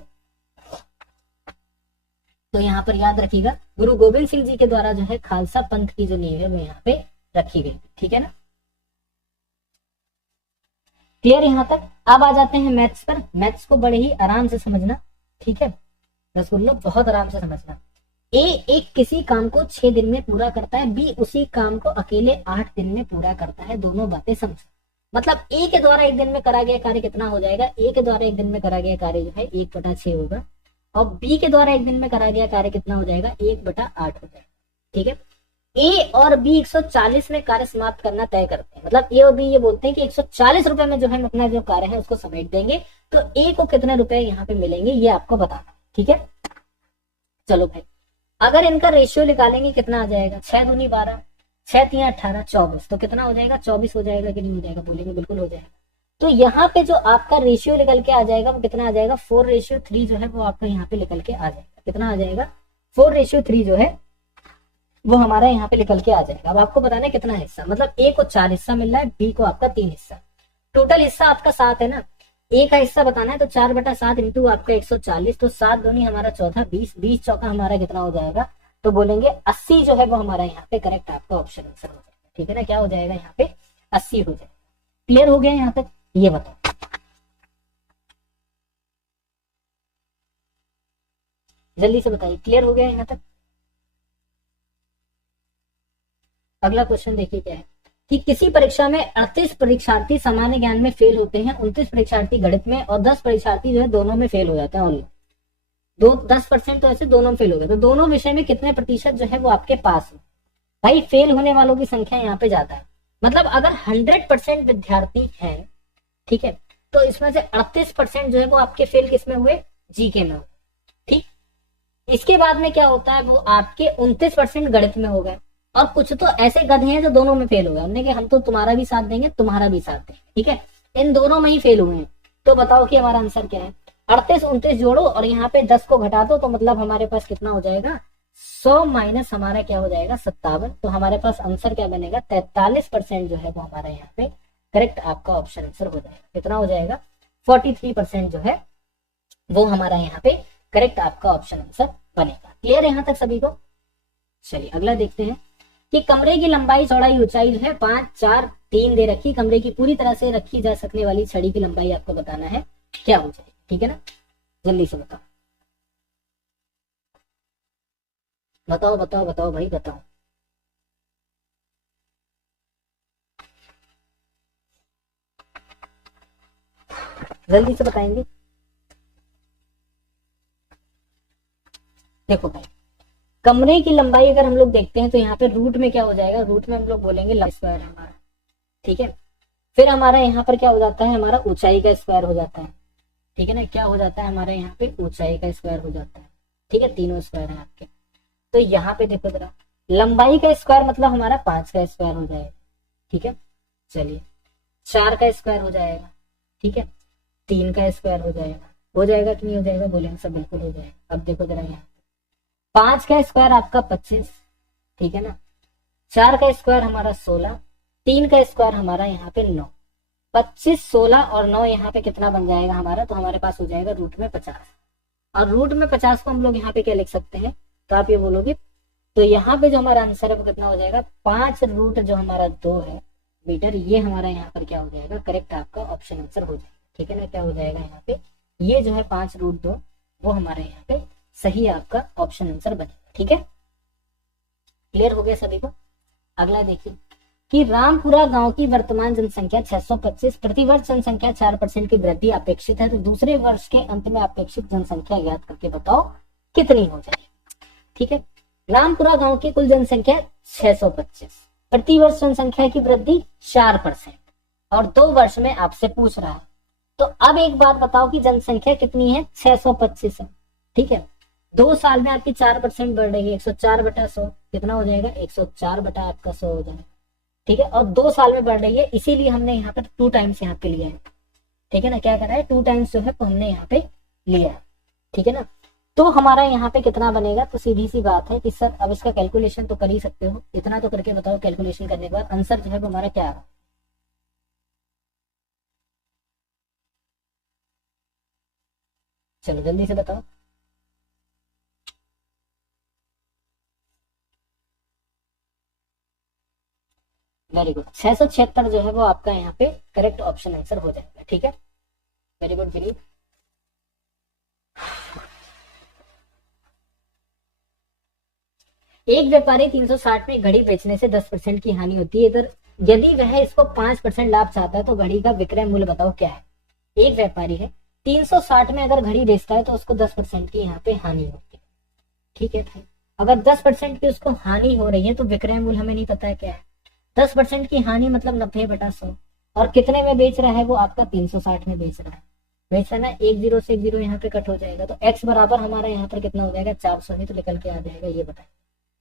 तो यहाँ पर याद रखिएगा गुरु गोविंद सिंह जी के द्वारा जो है खालसा पंथ की जो नींव है वो यहाँ पे रखी गई थी। ठीक है ना, क्लियर यहाँ तक। अब आ जाते हैं मैथ्स पर। मैथ्स को बड़े ही आराम से समझना, ठीक है रसगुल्लो, बहुत आराम से समझना। ए एक किसी काम को 6 दिन में पूरा करता है, बी उसी काम को अकेले 8 दिन में पूरा करता है। दोनों बातें समझो। मतलब ए के द्वारा एक दिन में करा गया कार्य कितना हो जाएगा? ए के द्वारा एक दिन में करा गया कार्य जो है 1/6 होगा, और बी के द्वारा एक दिन में करा गया कार्य कितना हो जाएगा? 1/8 हो जाएगा। ठीक है, ए और बी 140 में कार्य समाप्त करना तय करते हैं। मतलब ए और बी ये बोलते हैं कि 140 रुपए में जो है अपना जो कार्य है उसको समेट देंगे। तो ए को कितने रुपए यहाँ पे मिलेंगे ये आपको बताना। ठीक है, चलो भाई अगर इनका रेशियो निकालेंगे कितना आ जाएगा? 6 दूनी 12, 6 3 18 24, तो कितना हो जाएगा? 24 हो जाएगा कि नहीं हो जाएगा? बोलेंगे बिल्कुल हो जाएगा। तो यहाँ पे जो आपका रेशियो निकल के आ जाएगा वो कितना आ जाएगा? 4:3 जो है वो आपका यहाँ पे निकल के आ जाएगा। कितना आ जाएगा? 4:3 जो है वो हमारा यहाँ पे निकल के आ जाएगा। अब आपको बताना है कितना हिस्सा, मतलब ए को 4 हिस्सा मिल रहा है, बी को आपका 3 हिस्सा, टोटल हिस्सा आपका 7 है ना। ए का हिस्सा बताना है तो 4/7 इंटू आपका 140, तो 7 दूनी हमारा चौथा 20, 20 चौका हमारा कितना हो जाएगा, तो बोलेंगे 80 जो है वो हमारा यहाँ पे करेक्ट आपका ऑप्शन आंसर हो जाएगा। ठीक है ना, क्या हो जाएगा यहाँ पे 80 हो जाएगा। क्लियर हो गया यहाँ तक, ये बताओ। जल्दी से बताइए, क्लियर हो गया यहाँ तक। अगला क्वेश्चन देखिए क्या है कि किसी परीक्षा में 38 परीक्षार्थी सामान्य ज्ञान में फेल होते हैं, 29 परीक्षार्थी गणित में और 10 परीक्षार्थी जो है दोनों में फेल हो जाते हैं। ऑनलाइन 10% तो ऐसे दोनों में फेल हो गए, तो दोनों विषय में कितने प्रतिशत जो है वो आपके पास हो। भाई फेल होने वालों की संख्या यहाँ पे ज्यादा है, मतलब अगर 100% विद्यार्थी है, ठीक है, तो इसमें से 38% जो है वो आपके फेल किसमें हुए, जीके में हुए। ठीक, इसके बाद में क्या होता है, वो आपके 29% गणित में हो गए, और कुछ तो ऐसे गधे हैं जो दोनों में फेल हो गए, हमने कि हम तो तुम्हारा भी साथ देंगे तुम्हारा भी साथ देंगे, ठीक है, इन दोनों में ही फेल हुए हैं। तो बताओ कि हमारा आंसर क्या है। 38 29 जोड़ो और यहाँ पे 10 को घटा दो, तो मतलब हमारे पास कितना हो जाएगा, 100 माइनस हमारा क्या हो जाएगा 57, तो हमारे पास आंसर क्या बनेगा 43% जो है वो हमारा यहाँ पे करेक्ट आपका ऑप्शन आंसर हो जाएगा। कितना हो जाएगा 43% जो है वो हमारा यहाँ पे करेक्ट आपका ऑप्शन आंसर बनेगा। क्लियर है यहाँ तक सभी को। चलिए अगला देखते हैं कि कमरे की लंबाई चौड़ाई ऊंचाई जो है 5 4 3 दे रखी, कमरे की पूरी तरह से रखी जा सकने वाली छड़ी की लंबाई आपको बताना है क्या हो जाएगी। ठीक है ना, जल्दी से बताओ बताओ बताओ बताओ भाई बताओ। जल्दी से बताएंगे। देखो भाई कमरे की लंबाई अगर हम लोग देखते हैं तो यहाँ पे रूट में क्या हो जाएगा, रूट में हम लोग बोलेंगे लंबाई स्क्वायर हमारा, ठीक है। फिर हमारा यहाँ पर क्या हो जाता है, हमारा ऊंचाई का स्क्वायर हो जाता है, ठीक है ना, क्या हो जाता है हमारे यहाँ पे ऊंचाई का स्क्वायर हो जाता है, ठीक है, तीनों स्क्वायर है आपके। तो यहाँ पे देखो जरा, लंबाई का स्क्वायर मतलब हमारा 5 का स्क्वायर हो जाएगा, ठीक है। चलिए 4 का स्क्वायर हो जाएगा, ठीक है, 3 का स्क्वायर हो जाएगा कि नहीं हो जाएगा, बोलेंगे सब बिल्कुल हो जाएगा। अब देखो जरा यहाँ 5 का स्क्वायर आपका 25, ठीक है ना, 4 का स्क्वायर हमारा 16, 3 का स्क्वायर हमारा यहाँ पे 9, 25 16 और 9 यहाँ पे कितना बन जाएगा हमारा, तो हमारे पास हो जाएगा रूट में 50। और रूट में 50 को हम लोग यहाँ पे क्या लिख सकते हैं, तो आप ये बोलोगे, तो यहाँ पे जो हमारा आंसर है वो कितना हो जाएगा 5 रूट जो हमारा 2 है मीटर, ये हमारा यहाँ पर क्या हो जाएगा करेक्ट आपका ऑप्शन आंसर हो जाएगा। ठीक है ना, क्या हो जाएगा यहाँ पे, ये जो है 5 रूट 2 वो हमारे यहाँ पे सही आपका ऑप्शन आंसर बनेगा। ठीक है, क्लियर हो गया सभी को। अगला देखिए कि रामपुरा गांव की वर्तमान जनसंख्या 625, प्रतिवर्ष जनसंख्या 4% की वृद्धि अपेक्षित है, तो दूसरे वर्ष के अंत में अपेक्षित जनसंख्या ज्ञात करके बताओ कितनी हो जाएगी। ठीक है, रामपुरा गांव की कुल जनसंख्या 625, प्रतिवर्ष जनसंख्या की वृद्धि 4% और 2 वर्ष में आपसे पूछ रहा है। तो अब एक बात बताओ कि जनसंख्या कितनी है 625 है, ठीक है, 2 साल में आपकी 4% बढ़ रही है, 104/100 कितना हो जाएगा 104 बटा आपका 100 हो जाएगा, ठीक है, और 2 साल में बढ़ रही है, इसीलिए हमने यहाँ पर 2 टाइम्स यहाँ पे लिया है। ठीक है ना, क्या करा है 2 टाइम्स जो है तो हमने यहाँ पे लिया है। ठीक है ना, तो हमारा यहाँ पे कितना बनेगा, तो सीधी सी बात है कि सर अब इसका कैलकुलेशन तो कर ही सकते हो, इतना तो करके बताओ कैलकुलेशन करने के बाद आंसर जो है वो हमारा क्या है। चलो जल्दी से बताओ। वेरी गुड, 676 जो है वो आपका यहाँ पे करेक्ट ऑप्शन आंसर हो जाएगा। ठीक है, वेरी गुड दिलीप। एक व्यापारी 360 में घड़ी बेचने से 10% की हानि होती है, तो यदि वह इसको 5% लाभ चाहता है तो घड़ी का विक्रय मूल्य बताओ क्या है। एक व्यापारी है 360 में अगर घड़ी बेचता है तो उसको 10% की यहाँ पे हानि होती है। ठीक है भाई, अगर 10% की उसको हानि हो रही है तो विक्रय मूल्य हमें नहीं पता है क्या है। 10% की हानि मतलब 90/100, और कितने में बेच रहा है वो आपका 360 में बेच रहा है। बेच रहा है ना, 1 0 से 1 0 यहाँ पे कट हो जाएगा, तो x बराबर हमारा यहाँ पर कितना हो जाएगा 400 नहीं तो निकल के आ जाएगा, ये बताएं।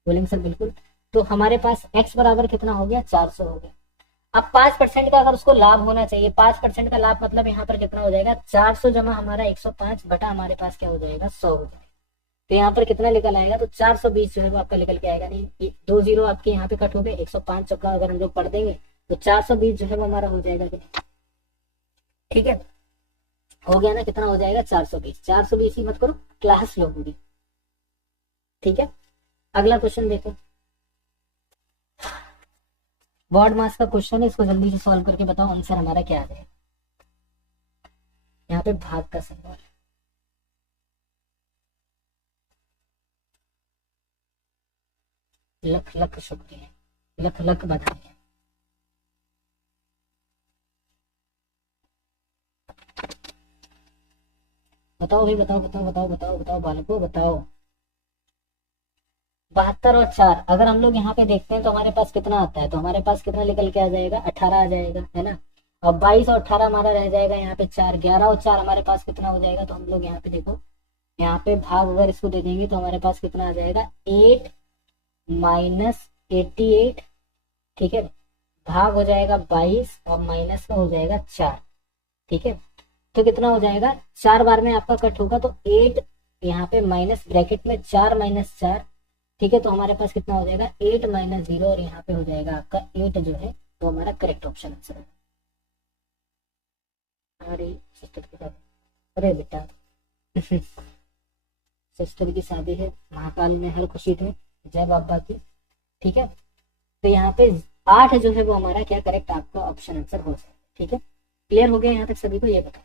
बोलेंगे सर बिल्कुल, तो हमारे पास x बराबर कितना हो गया 400 हो गया। अब 5% का अगर उसको लाभ होना चाहिए, 5% का लाभ मतलब यहाँ पर कितना हो जाएगा 400 जमा हमारा 105 बटा हमारे पास क्या हो जाएगा 100 हो जाएगा। तो यहाँ पर कितना निकल आएगा, तो 420 जो है वो आपका निकल के आएगा। नहीं, ये 2 जीरो आपके यहाँ पे कट हो गए, 105 चौका अगर हम लोग पढ़ देंगे तो 420 जो है वो हमारा हो जाएगा। ठीक है, हो गया ना, कितना हो जाएगा 420। 420 ही मत करो, क्लास लो पूरी। ठीक है, अगला क्वेश्चन देखो, बॉड मास का क्वेश्चन है, इसको जल्दी से सॉल्व करके बताओ आंसर हमारा क्या आ जाएगा। यहाँ पे भाग का सिंबल, लख लख शुक्रिया, लख लख बधाई। बताओ भाई, बताओ बताओ बताओ बताओ बताओ बालको बताओ। 72 और 4 अगर हम लोग यहाँ पे देखते हैं तो हमारे पास कितना आता है, तो हमारे पास कितना निकल के आ जाएगा, 18 आ जाएगा, है ना। अब 22 और 18 हमारा रह जाएगा यहाँ पे 4, 11 और 4 हमारे पास कितना हो जाएगा, तो हम लोग यहाँ पे देखो, यहाँ पे भाग अगर इसको दे देंगे तो हमारे पास कितना आ जाएगा, 8 माइनस 88। ठीक है, भाग हो जाएगा 22 और माइनस का हो जाएगा 4। ठीक है, तो कितना हो जाएगा, 4 बार में आपका कट होगा तो 8, यहाँ पे माइनस ब्रैकेट में 4 माइनस 4। ठीक है, तो हमारे पास कितना हो जाएगा, 8 माइनस 0, और यहाँ पे हो जाएगा आपका 8 जो है वो हमारा करेक्ट ऑप्शन आंसर है। अरे सिस्टर की शादी, अरे बेटा सिस्टर की शादी है, महाकाल में हर खुशी थे, जय बाबा की। ठीक है, तो यहाँ पे 8 जो है वो हमारा क्या करेक्ट आपका ऑप्शन आंसर हो जाएगा। ठीक है, क्लियर हो गया यहाँ तक सभी को, ये बताओ।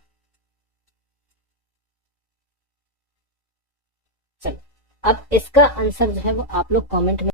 चलो, अब इसका आंसर जो है वो आप लोग कमेंट में